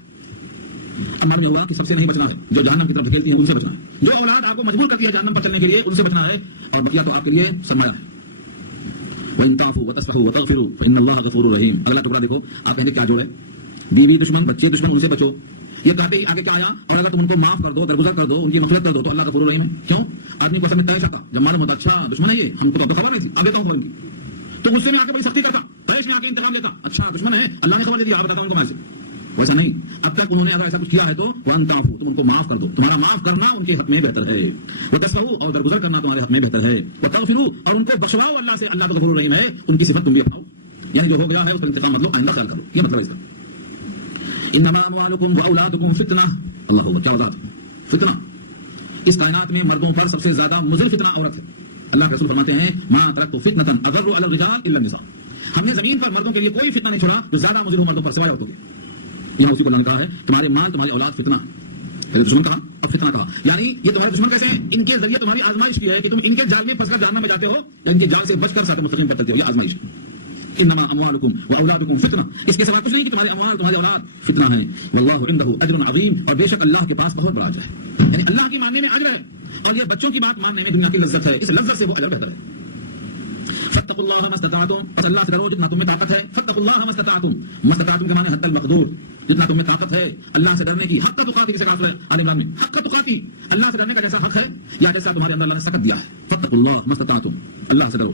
اب معلوم ہوا کہ سب سے نہیں بچنا ہے، جو جہنم کی طرف دھکیلتی ہیں ان سے بچنا ہے. جو اولاد آپ کو مجبور کرتی ہے جہنم پر چلنے کے لیے ان سے بچنا ہے. اور بقیہ تو آپ کے لیے سرمایہ ہے. وَإِن تَعْفُوا وَتَصْفَحُوا وَتَغْفِرُوا فَإِنَّ اللَّهَ غَفُورٌ رَحِيمٌ. اگلا ٹکڑا دیکھو، آپ کہیں گے کیا جوڑ ہے؟ بیوی دشمن، بچے دشمن، ان سے بچو. یہ کہتے ہی آگے کیا آیا؟ اور اگر تم ان کو معاف کر دو، درگزر کر دو، ان کی مغفرت کر دو تو اللہ غفور رحیم ہے. کیوں؟ آدمی کو اصل میں طے آتا جب معلوم ہوتا اچھا دشمن ہے یہ، ہم کو تو خبر نہیں تھی، اب دیتا ہوں خبر ان کی، تو غصے میں آ کے بڑی سختی کرتا، طیش میں آ کے انتقام لیتا. اچھا دشمن ہے، اللہ نے خبر دے دی، آپ بتاتا ہوں ان کو میں سے. ویسا نہیں، اب تک انہوں نے اگر ایسا کچھ کیا ہے تو وَأَن تَعْفُوا، تم ان کو معاف کر دو. تمہارا معاف کرنا ان کے حق میں بہتر ہے. وَتَصْفَحُوا، اور درگزر کرنا تمہارے حق میں بہتر ہے. وَتَغْفِرُوا، اور ان کو بخشواؤ اللہ سے، اللہ تو غفور رحیم ہے. ان کی صفت تم بھی اپناؤ، یعنی جو ہو گیا ہے اس کا انتقام مطلب آئندہ خیال کرو. یہ مطلب ہے اس کا. انما اموالکم واولادکم فتنہ. اللہ اکبر، کیا وضاحت. فتنہ اس کائنات میں مردوں پر سب سے زیادہ مضر فتنہ عورت ہے. اللہ کے رسول فرماتے ہیں ما ترکت فتنۃ اضر علی الرجال الا النساء. ہم نے زمین پر مردوں کے لیے کوئی فتنہ نہیں چھوڑا جو زیادہ مضر ہو مردوں پر سوائے عورتوں کے. یہاں اسی کو اللہ نے کہا ہے تمہارے مال تمہاری اولاد فتنہ ہے. پہلے دشمن کہا اب فتنہ کہا، یعنی یہ تمہارے دشمن کیسے ہیں؟ ان کے ذریعے تمہاری آزمائش کی ہے کہ تم ان کے جال میں پھنس کر جہنم میں جاتے ہو یا ان کے جال سے بچ کر صراط مستقیم پر چلتے ہو. یہ آزمائش ہے. انما اموالکم واولادکم فتنہ، اس کے سوا کچھ نہیں کہ تمہارے اموال تمہاری اولاد فتنہ ہیں. واللہ عنده اجر عظیم، اور بے شک اللہ کے پاس بہت بڑا اجر ہے. یعنی اللہ کی ماننے میں اجر ہے اور یہ بچوں کی بات ماننے میں دنیا کی لذت ہے. اس لذت سے وہ اجر بہتر ہے. فاتقوا اللہ ما استطعتم، بس اللہ سے ڈرو جتنا تم میں طاقت ہے. فاتقوا اللہ ما استطعتم، ما استطعتم کے معنی حد المقدور، جتنا تم میں طاقت ہے اللہ سے ڈرنے کی. حق تقاتی کسے کہا ہے آل عمران میں؟ حق تقاتی، اللہ سے ڈرنے کا جیسا حق ہے یا جیسا تمہارے اندر اللہ نے سکت دیا ہے. فاتقوا اللہ ما استطعتم، اللہ سے ڈرو.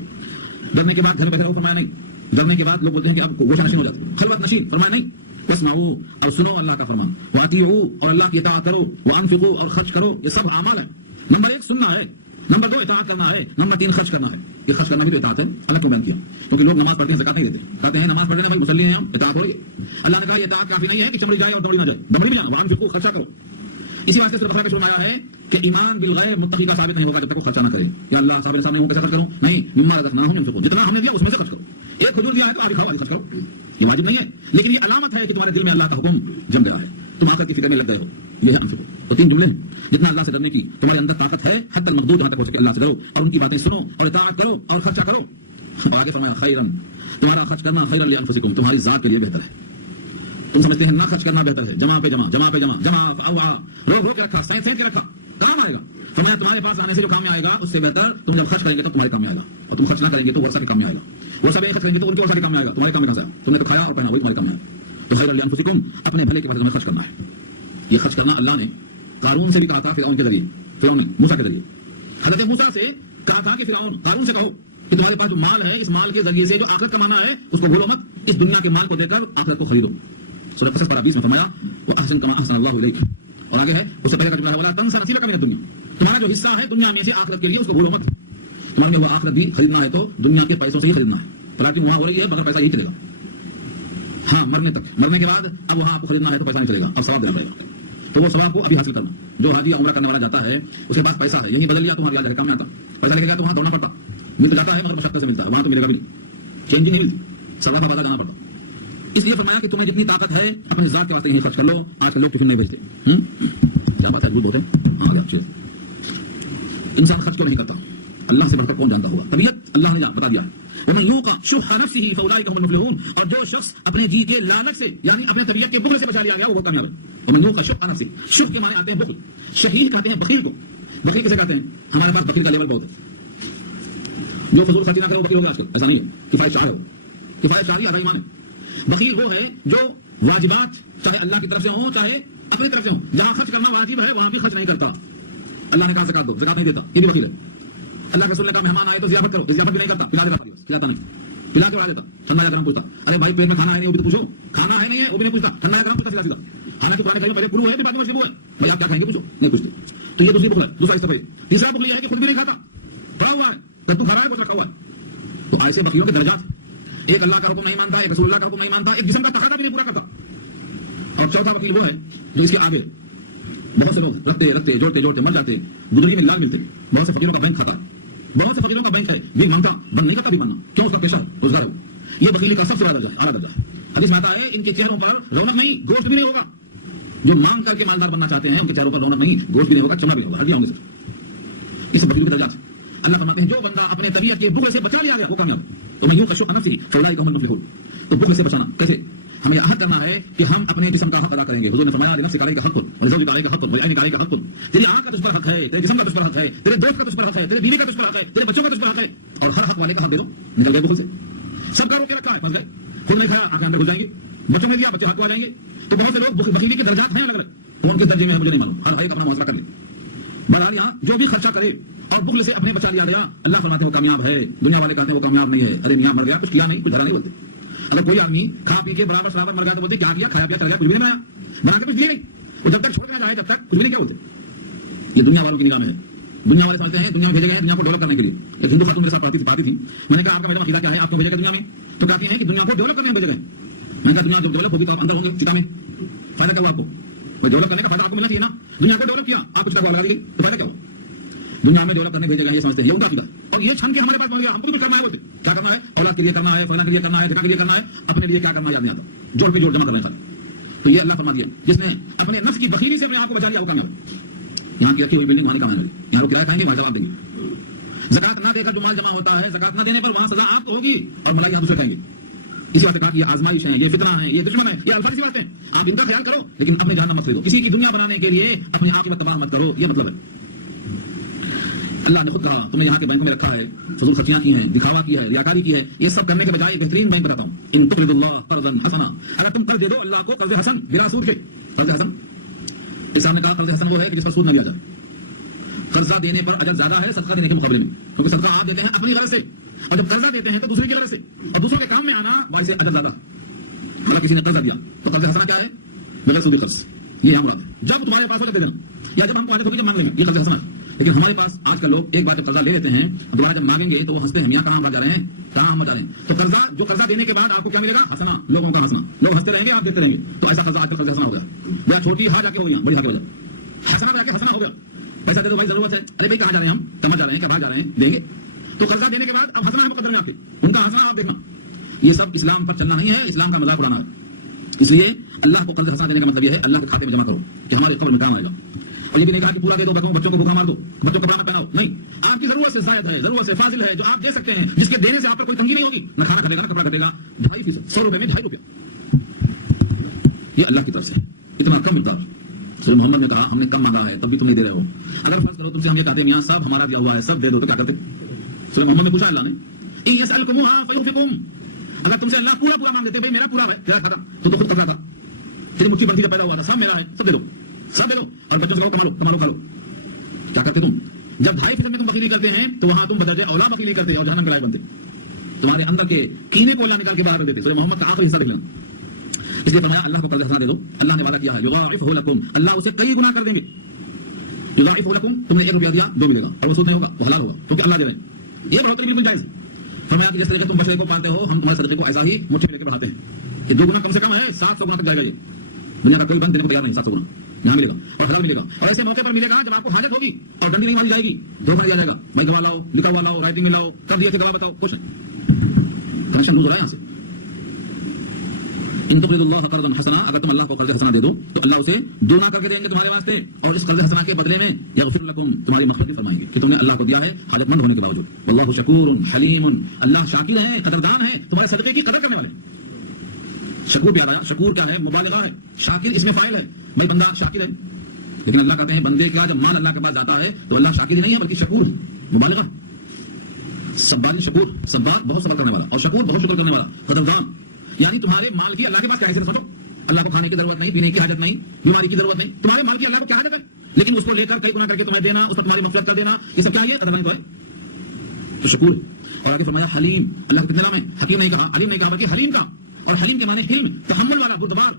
ڈرنے کے بعد گھر میں بیٹھے رہو فرمایا نہیں. ڈرنے کے بعد لوگ بولتے ہیں کہ اب گوشہ نشین ہو جاتے، خلوت نشین، فرمایا نہیں. واسمعوا، اور سنو اللہ کا فرمان. واطیعوا، اور اللہ کی اطاعت کرو. وانفقوا، اور خرچ کرو. یہ سب اعمال ہیں. نمبر 1 سننا ہے، نمبر 2 اطاعت کرنا ہے، نمبر 3 خرچ کرنا ہے. یہ خرچ کرنا بھی تو اطاعت ہے. اللہ کیوں بیان کیا؟ کیونکہ لوگ نماز پڑھتے ہیں زکات نہیں دیتے، کہتے ہیں نماز پڑھ رہے ہیں بھائی مصلی ہیں ہم، اطاعت ہو رہی ہے. اللہ نے کہا یہ اطاعت کافی نہیں ہے کہ چمڑی جائے اور دوڑی نہ جائے، دمڑی بھی جانا. وانفقوا، خرچہ کرو. اسی واسطے سورہ بقرہ کا شروع آیا ہے کہ ایمان بالغیب متقی کا ثابت نہیں ہوگا جب تک وہ خرچہ نہ کرے. یا اللہ صاحب کے سامنے ہوں کیسے خرچ کروں؟ نہیں، مما رزقناہم ينفقون، جتنا ہم نے دیا اس میں سے خرچ کرو. ایک کھجور دیا ہے تو آدھی کھاؤ، آدھی خرچ کرو. یہ واجب نہیں ہے لیکن یہ علامت ہے کہ تمہارے دل میں اللہ کا حکم جم گیا ہے، تم آخرت کی فکر میں لگ گئے ہو. یہ ہے انفقوا. تو 3 جملے ہیں. جتنا اللہ سے ڈرنے کی تمہارے اندر طاقت ہے حد المقدور، جہاں تک ہو سکے اللہ سے ڈرو اور ان کی باتیں سنو اور اطاعت کرو اور خرچہ کرو. اور آگے فرمایا خیرن، تمہارا خرچ کرنا خیرن لانفسکم، تمہاری ذات کے لیے بہتر ہے. تم سمجھتے ہیں نہ خرچ کرنا بہتر ہے، جمع پہ جمع، جمع پہ جمع، جمع اوعا، رو کے رکھا، سینت کے رکھا، کام آئے گا. فرمایا تمہارے پاس آنے سے جو کام میں آئے گا اس سے بہتر تم جب خرچ کریں گے تو تمہارے کام میں آئے گا، اور تم خرچ نہ کریں گے تو ورثہ کے کام میں آئے گا. وہ سب خرچ کریں گے تو ان کے ورثہ کے کام میں آئے گا، تمہارے کام میں کہاں سے آیا؟ تم نے تو کھایا اور پہنا، وہی تمہارے کام میں آیا. تو خیر لانفسکم، اپنے بھلے کے بعد تمہیں خرچ کرنا ہے. یہ خرچ کرنا اللہ نے قارون سے بھی کہا تھا، فرعون کے ذریعے، فرعون نے موسیٰ کے ذریعے. حضرت موسیٰ سے کہا تھا کہ فرعون قارون سے کہو کہ تمہارے پاس جو مال ہے اس مال کے ذریعے سے جو آخرت کمانا ہے اس کو بھولو مت، اس دنیا کے مال کو دے کر آخرت کو خریدو. سورہ قصص پارہ 20 میں فرمایا واحسن کما احسن اللہ الیک. اور آگے ہے اس سے پہلے کا جملہ ہے ولا تنس نصیبک من الدنیا، تمہارا جو حصہ ہے دنیا میں سے آخرت کے لیے اس کو بھولو مت. تمہارے وہ آخرت بھی خریدنا ہے تو دنیا کے پیسوں سے ہی خریدنا ہے. پلاٹنگ وہاں ہو رہی ہے مگر پیسہ یہی چلے گا. ہاں مرنے تک، مرنے کے بعد اب وہاں آپ کو خریدنا ہے تو پیسہ نہیں چلے گا، اب ثواب دینا پڑے گا. تو وہ ثواب کو ابھی حاصل کرنا. جو حاجی عمرہ کرنے والا جاتا ہے اس کے پاس پیسہ ہے، یہی بدل لیا تو وہاں جا کے کام میں آتا. پیسہ لے کے گیا تو وہاں دوڑنا پڑتا، مل جاتا ہے مگر مشقت سے ملتا ہے، وہاں تو ملے گا بھی نہیں، چینج نہیں ملتی، سروا بازار جانا پڑتا. اس لیے فرمایا کہ تمہیں جتنی طاقت ہے اپنے ذات کے واسطے یہی خرچ کر لو. آج کل لوگ ٹفن نہیں بھیجتے، کیا بات ہے، جھوٹ بولتے ہیں. ہاں گیا انسان خرچ کیوں نہیں کرتا؟ اللہ سے بڑھ کر کون جانتا ہوا؟ طبیعت اللہ نے بتا دیا ہے. ومن یوق شح نفسه فاولئک هم المفلحون، اور جو شخص اپنے جی کے لالچ سے یعنی اپنے طبیعت کے بخل سے بچا لیا گیا وہ بہت کامیاب ہے۔ ومن یوق شح نفسه، شح کے معنی آتے ہیں بخل، شحیح کہتے ہیں بخیل کو۔ بخیل کسے کہتے ہیں؟ ہمارے پاس بخیل کا لیول بہت ہے، جو فضول خرچی نہ کرے وہ بخیل ہوگا آج کل، ایسا نہیں ہے، کفایت شاہ ہے، کفایت شاہی آدھا ایمان ہے۔ بخیل وہ ہے جو واجبات چاہے اللہ کی طرف سے ہوں چاہے اپنی طرف سے ہوں، جہاں خرچ کرنا واجب ہے وہاں بھی خرچ نہیں کرتا، اللہ نے کہا زکات دو، زکات نہیں دیتا، یہ بھی بخیل ہے۔ اللہ کے رسول نے کہا مہمان آئے تو ضیافت کرو، ضیافت بھی نہیں کرتا، پلا دیتا، کھلاتا نہیں، پلا کے اڑا دیتا، ٹھنڈا یا گرم پوچھتا، ارے بھائی پیٹ میں کھانا ہے نہیں وہ بھی تو پوچھو، کھانا ہے نہیں ہے وہ بھی نہیں پوچھتا، ٹھنڈا یا گرم پوچھتا سیدھا سیدھا، حالانکہ قرآن کریم پہلے پلو ہے پھر بعد میں مشرب ہے، بھائی آپ کیا کھائیں گے پوچھو، نہیں پوچھتے، تو یہ دوسری بخل ہے، دوسرا استفائی۔ تیسرا بخل یہ ہے کہ خود بھی نہیں کھاتا، پڑا ہوا ہے، کدو کھا رہا ہے کچھ رکھا ہوا ہے۔ تو ایسے بخیلوں کے درجات، ایک اللہ کا حکم نہیں مانتا، ایک رسول اللہ کا حکم نہیں مانتا، ایک جسم کا تقاضا بھی نہیں پورا کرتا۔ اور چوتھا وکیل وہ ہے جو اس کے آگے بہت سے لوگ رکھتے رکھتے جوڑتے جوڑتے مر جاتے، گدڑی میں لال ملتے، بہت سے فقیروں کا بینک کھاتا ہے، بہت سے فقیروں کا بینک ہے، بھی مانگتا بند نہیں کرتا، بھی ماننا کیوں، اس کا پیشہ روزگار ہے، یہ بخیلی کا سب سے بڑا درجہ ہے، اعلیٰ درجہ ہے۔ حدیث میں آتا ہے ان کے چہروں پر رونق نہیں، گوشت بھی نہیں ہوگا، جو مانگ کر کے مالدار بننا چاہتے ہیں ان کے چہروں پر رونق نہیں، گوشت بھی نہیں ہوگا، چمڑا بھی ہوگا، ہڈیاں ہوں گے صرف۔ اس بخیلی کے درجات اللہ فرماتے ہیں جو بندہ اپنے طبیعت کے بخل سے بچا لیا گیا وہ کامیاب ہے۔ تو میں یوں کشف نفسی فاولئک هم المفلحون، تو بخل سے بچانا کیسے؟ ہمیں عہد کرنا ہے کہ ہم اپنے جسم کا حق ادا کریں گے۔ حضور نے فرمایا لنفسک علیک حق ولزوجک علیک حق ولعینک علیک حق، تیری آنکھ کا تجھ پر حق ہے، تیرے جسم کا تجھ پر حق ہے، تیرے دوست کا تجھ پر حق ہے، تیرے بیوی کا تجھ پر حق ہے، تیرے بچوں کا تجھ پر حق ہے، اور ہر حق والے کا حق دے دو۔ نکل گئے بخل سے، سب کا روکے رکھا ہے، پھنس گئے، خود نہیں کھایا آنکھیں اندر گھس جائیں گی، بچوں نے دیا بچے حق کو آ جائیں گے۔ تو بہت سے لوگ بخیلی کے درجات ہیں الگ الگ، کون کے درجے میں ہے مجھے نہیں معلوم، ہر ایک اپنا محاسبہ کر لے۔ بہرحال یہاں جو بھی خرچہ کرے اور بخل سے اپنے بچا لیا گیا، اللہ فرماتے ہیں وہ کامیاب ہے۔ دنیا والے کہتے ہیں وہ کامیاب نہیں ہے، ارے میاں مر گیا کچھ کیا نہیں، کچھ دھرا نہیں بولتے۔ اگر کوئی آدمی کھا پی کے برابر سرابر مر گیا تو بولتے کیا کیا، کھایا پیا چل گیا، کچھ بھی نہیں بنایا، بنا کے کچھ دیا نہیں، وہ جب تک چھوڑ کے نہ جائے جب تک کچھ بھی نہیں کیا بولتے۔ یہ دنیا والوں کی نگاہ میں ہے، دنیا والے سمجھتے ہیں دنیا میں بھیجے گئے ہیں دنیا کو ڈیولپ کرنے کے لیے۔ ایک ہندو خاتون میرے ساتھ پڑھتی تھی، میں نے کہا آپ کا میڈم عقیدہ کیا ہے، آپ کو بھیجے گئے دنیا میں؟ تو کہتی ہیں کہ دنیا کو ڈیولپ کرنے میں بھیجے گئے۔ میں نے کہا دنیا جب ڈیولپ ہوگی تو آپ اندر ہوں گے چتا میں، فائدہ کیا ہوا آپ کو؟ ڈیولپ کرنے کا فائدہ آپ کو ملنا چاہیے نا، دنیا کو ڈیولپ کیا آپ کچھ لگا دی گئی تو فائدہ کیا ہوا؟ دنیا میں ڈیولپ کرنے بھیجے گئے یہ سمجھتے ہیں، یہ ان کا عقیدہ، اور یہ چھن کے ہمارے پاس پہنچ گیا، ہم کو بھی کرنا ہے، بولتے کیا کرنا ہے، اولاد کے لیے کرنا ہے، فلاں کے لیے کرنا ہے، جگہ کے لیے کرنا ہے، اپنے لیے کیا کرنا یاد نہیں آتا، جوڑ پہ جوڑ جمع کرنا ہے۔ تو یہ اللہ فرما دیا جس نے اپنے نفس کی بخیلی سے اپنے آپ کو بچا لیا وہ کامیاب۔ یہاں کی رکھی ہوئی بلڈنگ وہاں کام ہے، یہاں کرایہ کھائیں گے وہاں جواب دیں گے۔ زکات نہ دے کر جو مال جمع ہوتا ہے، زکات نہ دینے پر وہاں سزا آپ کو ہوگی اور ملائی آپ دوسرے کھائیں گے۔ اسی واسطے کہا کہ یہ آزمائش ہے، یہ فتنہ ہے، یہ دشمن ہے، یہ الفاظ سی باتیں ہیں، آپ ان کا خیال کرو لیکن اپنے جہنم مت خریدو، کسی کی دنیا بنانے کے لیے اپنی عاقبت تباہ مت کرو، یہ مطلب ہے۔ اللہ نے خود کہا تم نے یہاں کے بینکوں میں رکھا ہے، فضول خرچیاں کی ہیں، دکھاوا کیا ہے، ریاکاری کی ہے، یہ سب کرنے کے بجائے بہترین بینک بتاتا ہوں، ان تقرضوا اللہ قرضا حسنا، اگر تم قرض دے دو اللہ کو قرض حسن بلا سود کے۔ قرض حسن اس نے کہا قرض حسن وہ ہے کہ جس پر سود نہ لیا جائے، قرضہ دینے پر اجر زیادہ ہے صدقہ دینے کے مقابلے میں، کیونکہ صدقہ آپ دیتے ہیں اپنی غرض سے اور جب قرضہ دیتے ہیں تو دوسرے کی غرض سے، اور دوسروں کے کام میں آنا باعث اجر زیادہ۔ مطلب کسی نے قرضہ دیا تو قرض حسنہ کیا ہے؟ بلا سود قرض، یہ ہے مراد ہے، جب تمہارے پاس ہو جب دے دینا، یا جب ہم کو عادت ہوگی جب مانگ لیں گے، یہ قرض حسنہ ہے۔ لیکن ہمارے پاس آج کل لوگ ایک بار جب قرضہ لے لیتے ہیں دوبارہ جب مانگیں گے تو وہ ہنستے ہیں، میاں کہاں ہم جا رہے ہیں، کہاں ہم جا رہے ہیں۔ تو قرضہ جو قرضہ دینے کے بعد آپ کو کیا ملے گا؟ ہنسنا، لوگوں کا ہنسنا، لوگ ہنستے رہیں گے آپ دیتے رہیں گے، تو ایسا قرضہ آج کل قرض حسنہ ہو گیا، یا چھوٹی ہاں جا کے ہو گیا بڑی ہاں کی وجہ، حسنہ جا کے حسنہ ہو گیا، پیسہ دے دو بھائی ضرورت ہے، ارے بھائی کہاں جا رہے ہیں ہم، کہاں جا رہے ہیں، کیا باہر جا رہے ہیں، دیں گے۔ تو قرضہ دینے کے بعد اب ہنسنا ہے مقدر میں آپ کے، ان کا ہنسنا آپ دیکھنا، یہ سب اسلام پر چلنا نہیں ہے، اسلام کا مذاق اڑانا ہے۔ اس لیے اللہ کو قرض حسنہ دینے کا مطلب یہ ہے اللہ کے کھاتے میں جمع کرو کہ ہمارے قبر میں کام آئے گا۔ اور یہ بھی نہیں کہا کہ پورا دے دو، بچوں کو بھوکا مار دو، بچوں کو کپڑا پہناؤ، نہیں، آپ کی ضرورت سے زائد ہے، ضرورت سے فاضل ہے جو آپ دے سکتے ہیں، جس کے دینے سے آپ پر کوئی تنگی نہیں ہوگی، نہ کھانا کھٹے گا نہ کپڑا کھٹے گا۔ 2.5%، 100 روپے میں 2.5 روپیہ، یہ اللہ کی طرف سے اتنا کم مقدار۔ سورہ محمد نے کہا ہم نے کم مانگا ہے تب بھی تم نہیں دے رہے ہو، اگر فرض کرو تم سے ہم یہ کہتے ہیں میاں صاحب ہمارا دیا ہوا ہے سب دے دو تو کیا کرتے؟ سورہ محمد نے پوچھا اللہ نے ان یسألکموها فیوفکم، اگر تم سے اللہ پورا پورا مانگ دیتے بھائی میرا پورا ہے تیرا کھاتا تو خود قرضہ تھا، تیری مٹھی بھر پیدا ہوا تھا، سب میرا ہے، سب دے دو، سب دے دو، اور بچوں سے کہو کما لو کما لو کھا لو۔ کیا کرتے تم؟ جب 2.5% میں تم بخیلی کرتے ہیں تو وہاں تم بدرجہ اولا بخیلی کرتے اور جہنم کے لائق بنتے، تمہارے اندر کے کینے کو اللہ نکال کے باہر کر دیتے۔ سورہ محمد کا آخری حصہ دیکھ لینا، اس لیے فرمایا اللہ کو قرض حسنہ دے دو، اللہ نے وعدہ کیا ہے یضاعفہ لکم، اللہ اسے کئی گنا کر دیں گے۔ یضاعفہ لکم، تم نے 1 روپیہ دیا 2 ملے گا، اور وہ سود نہیں ہوگا، وہ حلال ہوگا کیونکہ اللہ دے رہے ہیں، یہ بڑھوتری بالکل جائز۔ فرمایا کہ جس طریقے تم بچے کو پالتے ہو ہم تمہارے صدقے کو ایسا ہی مٹھی میں لے کے بڑھاتے ہیں، یہ 2 گنا کم سے کم ہے، 700 گنا تک جائے گا، یہ دنیا کا کوئی بند دینے کو تیار نہیں، 700 گنا یہاں ملے گا اور حلال ملے گا، اور ایسے موقع پر ملے گا جب آپ کو حاجت ہوگی اور ڈنڈی نہیں ماری جائے گی، دھوکہ دیا جائے گا، بھائی گواہ لاؤ، لکھا ہوا لاؤ، رائٹنگ میں لاؤ، کر دیا کہ گواہ بتاؤ، کچھ نہیں، کنیکشن لوز ہو رہا ہے یہاں سے۔ ان تقرضوا اللہ قرضا حسنا، اگر تم اللہ کو قرض حسنا دے دو تو اللہ اسے دوگنا کر کے دیں گے تمہارے واسطے، اور اس قرض حسنا کے بدلے میں یغفر لکم، تمہاری مغفرت فرمائیں گے کہ تم نے اللہ کو دیا ہے حاجت مند ہونے کے باوجود۔ واللہ شکور حلیم، اللہ شاکر ہے، قدردان ہے، تمہارے صدقے کی قدر کرنے والے۔ شکور پیارا، شکور کیا ہے؟ مبالغہ ہے، شاکر اس میں فاعل ہے، بھائی بندہ شاکر ہے، لیکن اللہ کہتے ہیں بندے کا جب مال اللہ کے پاس جاتا ہے تو اللہ شاکر ہی نہیں ہے بلکہ شکور، مبالغہ۔ صبار شکور، صبار بہت صبر کرنے والا، اور شکور بہت شکر کرنے والا، قدردان، یعنی تمہارے مال کی اللہ کے پاس کیا حیثیت؟ سمجھو، اللہ کو کھانے کی ضرورت نہیں، پینے کی حاجت نہیں، بیماری کی ضرورت نہیں، تمہارے مال کی اللہ کو کیا حاجت ہے؟ لیکن اس کو لے کر کئی گنا کر کے تمہیں دینا، اس پر تمہاری مغفرت کر دینا، یہ سب کیا ہے؟ قدردانی تو ہے، تو شکور۔ اور آگے فرمایا حلیم، اللہ کے کتنے نام ہے؟ حکیم نہیں کہا، علیم نہیں کہا، بلکہ حلیم کا، اور حلیم کے معنی حلم، تحمل والا، بردبار،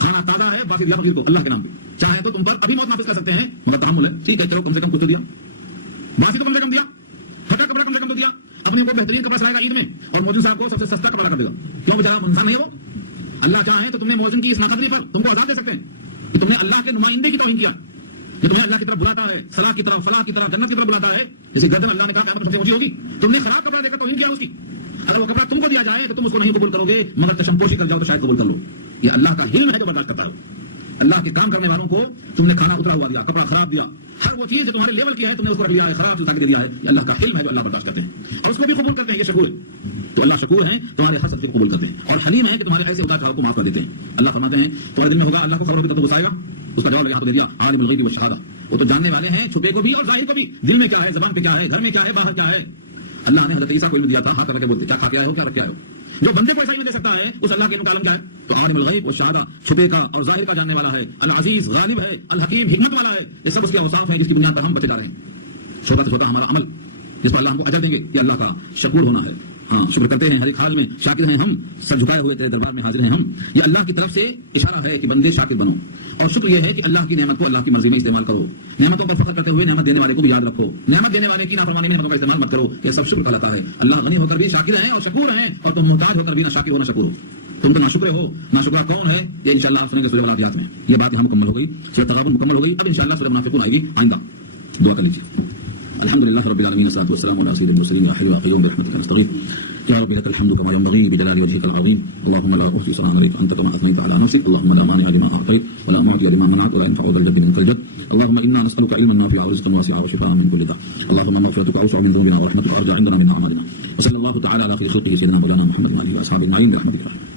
کھانا تازہ ہے، باقی دیا فقیر کو اللہ کے نام پہ، چاہے تو تم پر ابھی موت نافذ کر سکتے ہیں مگر تحمل ہے، ٹھیک ہے چلو کم سے کم کچھ تو دیا، باقی تو کم سے کم دیا، ہٹا کپڑا کم سے کم تو دیا، اپنے کو بہترین کپڑا سلائے گا عید میں، اور موجن صاحب کو سب سے سستا کپڑا کر دے گا، کیوں بیچارہ انسان نہیں ہے وہ؟ اللہ چاہے تو تم نے موجن کی اس ناقدری پر تم کو عذاب دے سکتے ہیں کہ تم نے اللہ کے نمائندے کی توہین کیا، کہ تمہیں اللہ کی طرف بلاتا ہے، صلاح کی طرف، فلاح کی طرف، جنت کی طرف بلاتا ہے، جیسے گردن اللہ نے کہا قیامت سب سے اونچی ہوگی، تم نے خراب کپڑا دے کر توہین کیا اس کی، اگر وہ کپڑا تم کو دیا جائے تو تم اس کو نہیں قبول کرو گے، مگر چشم پوشی کر جاؤ تو شاید قبول کر لو۔ یہ اللہ کا حلم ہے جو برداشت کرتا ہے، اللہ کے کام کرنے والوں کو تم نے کھانا اترا ہوا دیا، کپڑا خراب دیا، ہر وہ چیز جو تمہارے لیول کی ہے تم نے اس کو رکھ لیا ہے، خراب چیز دے دیا ہے، یہ اللہ کا حلم ہے جو اللہ برداشت کرتے ہیں اور اس کو بھی قبول کرتے ہیں، یہ شکور ہے۔ تو اللہ شکور ہے، تمہارے ہر سب کو قبول کرتے ہیں، اور حلیم ہے کہ تمہارے ایسے اتار چڑھاؤ کو معاف کر دیتے ہیں۔ اللہ فرماتے ہیں تمہارے دل میں ہوگا اللہ کو خبر ہوگی تو غصہ گا، اس کا جواب یہاں تو دے دیا، عالم الغیب والشہادہ، وہ تو جاننے والے ہیں چھپے کو بھی اور ظاہر کو بھی، دل میں کیا ہے، زبان پہ کیا ہے، گھر میں کیا ہے، باہر کیا ہے۔ اللہ نے حضرت عیسیٰ کو علم دیا تھا، ہاں کر کے بولتے کیا کھا کے آئے ہو، کیا رکھ کے آئے ہو، جو بندے کو ایسا علم دے سکتا ہے اس اللہ کے علم کا عالم کیا ہے؟ تو عالم الغیب والشہادہ، چھپے کا اور ظاہر کا جاننے والا ہے، العزیز غالب ہے، الحکیم حکمت والا ہے، یہ سب اس کے اوصاف ہیں جس کی بنیاد پر ہم بچے جا رہے ہیں۔ چھوٹا سے چھوٹا ہمارا عمل جس پر اللہ ہم کو اجر دیں گے، یہ اللہ کا شکور ہونا ہے۔ ہاں شکر کرتے ہیں ہر ایک حال میں، شاکر ہیں ہم، سر جھکائے ہوئے تیرے دربار میں حاضر ہیں ہم، یہ اللہ کی طرف سے اشارہ ہے کہ بندے شاکر بنو، اور شکر یہ ہے کہ اللہ کی نعمت کو اللہ کی مرضی میں استعمال کرو، نعمتوں پر فخر کرتے ہوئے نعمت دینے والے کو بھی یاد رکھو، نعمت دینے والے کی نافرمانی میں نعمتوں کا استعمال مت کرو، یہ سب شکر کہلاتا ہے۔ اللہ غنی ہو کر بھی شاکر ہیں اور شکور ہیں، اور تم محتاج ہو کر بھی نہ شاکر ہو نہ شکور ہو، تم تو نہ شکر ہو نہ شکرا کون ہے، یہ انشاءاللہ آپ سنیں گے سورہ العادیات میں، یہ بات یہاں مکمل ہو گئی، سورہ تغابن مکمل ہو گئی، اب انشاءاللہ سورہ منافقون آئے گی، آئندہ دعا کر لیجیے۔ الحمدللہ رب العالمین والصلاۃ والسلام علی سید المرسلین یا حی یا قیوم برحمتک نستغیث یا رب لك الحمد كما ينبغي بجلال وجهك العظيم اللهم لا احصي ثناء عليك انت كما اثنيت على نفسك اللهم لا مانع لما اعطيت ولا معطي لما منعت ولا ينفع ذا الجد منك الجد اللهم انا نسالك علما نافعا ورزقا واسعا وشفاء من كل داء اللهم مغفرتك اوسع من ذنوبنا ورحمتك ارجع عندنا من اعمالنا وصلى الله تعالى على خير خلقه سيدنا مولانا محمد وعلى اله واصحابه اجمعين برحمتك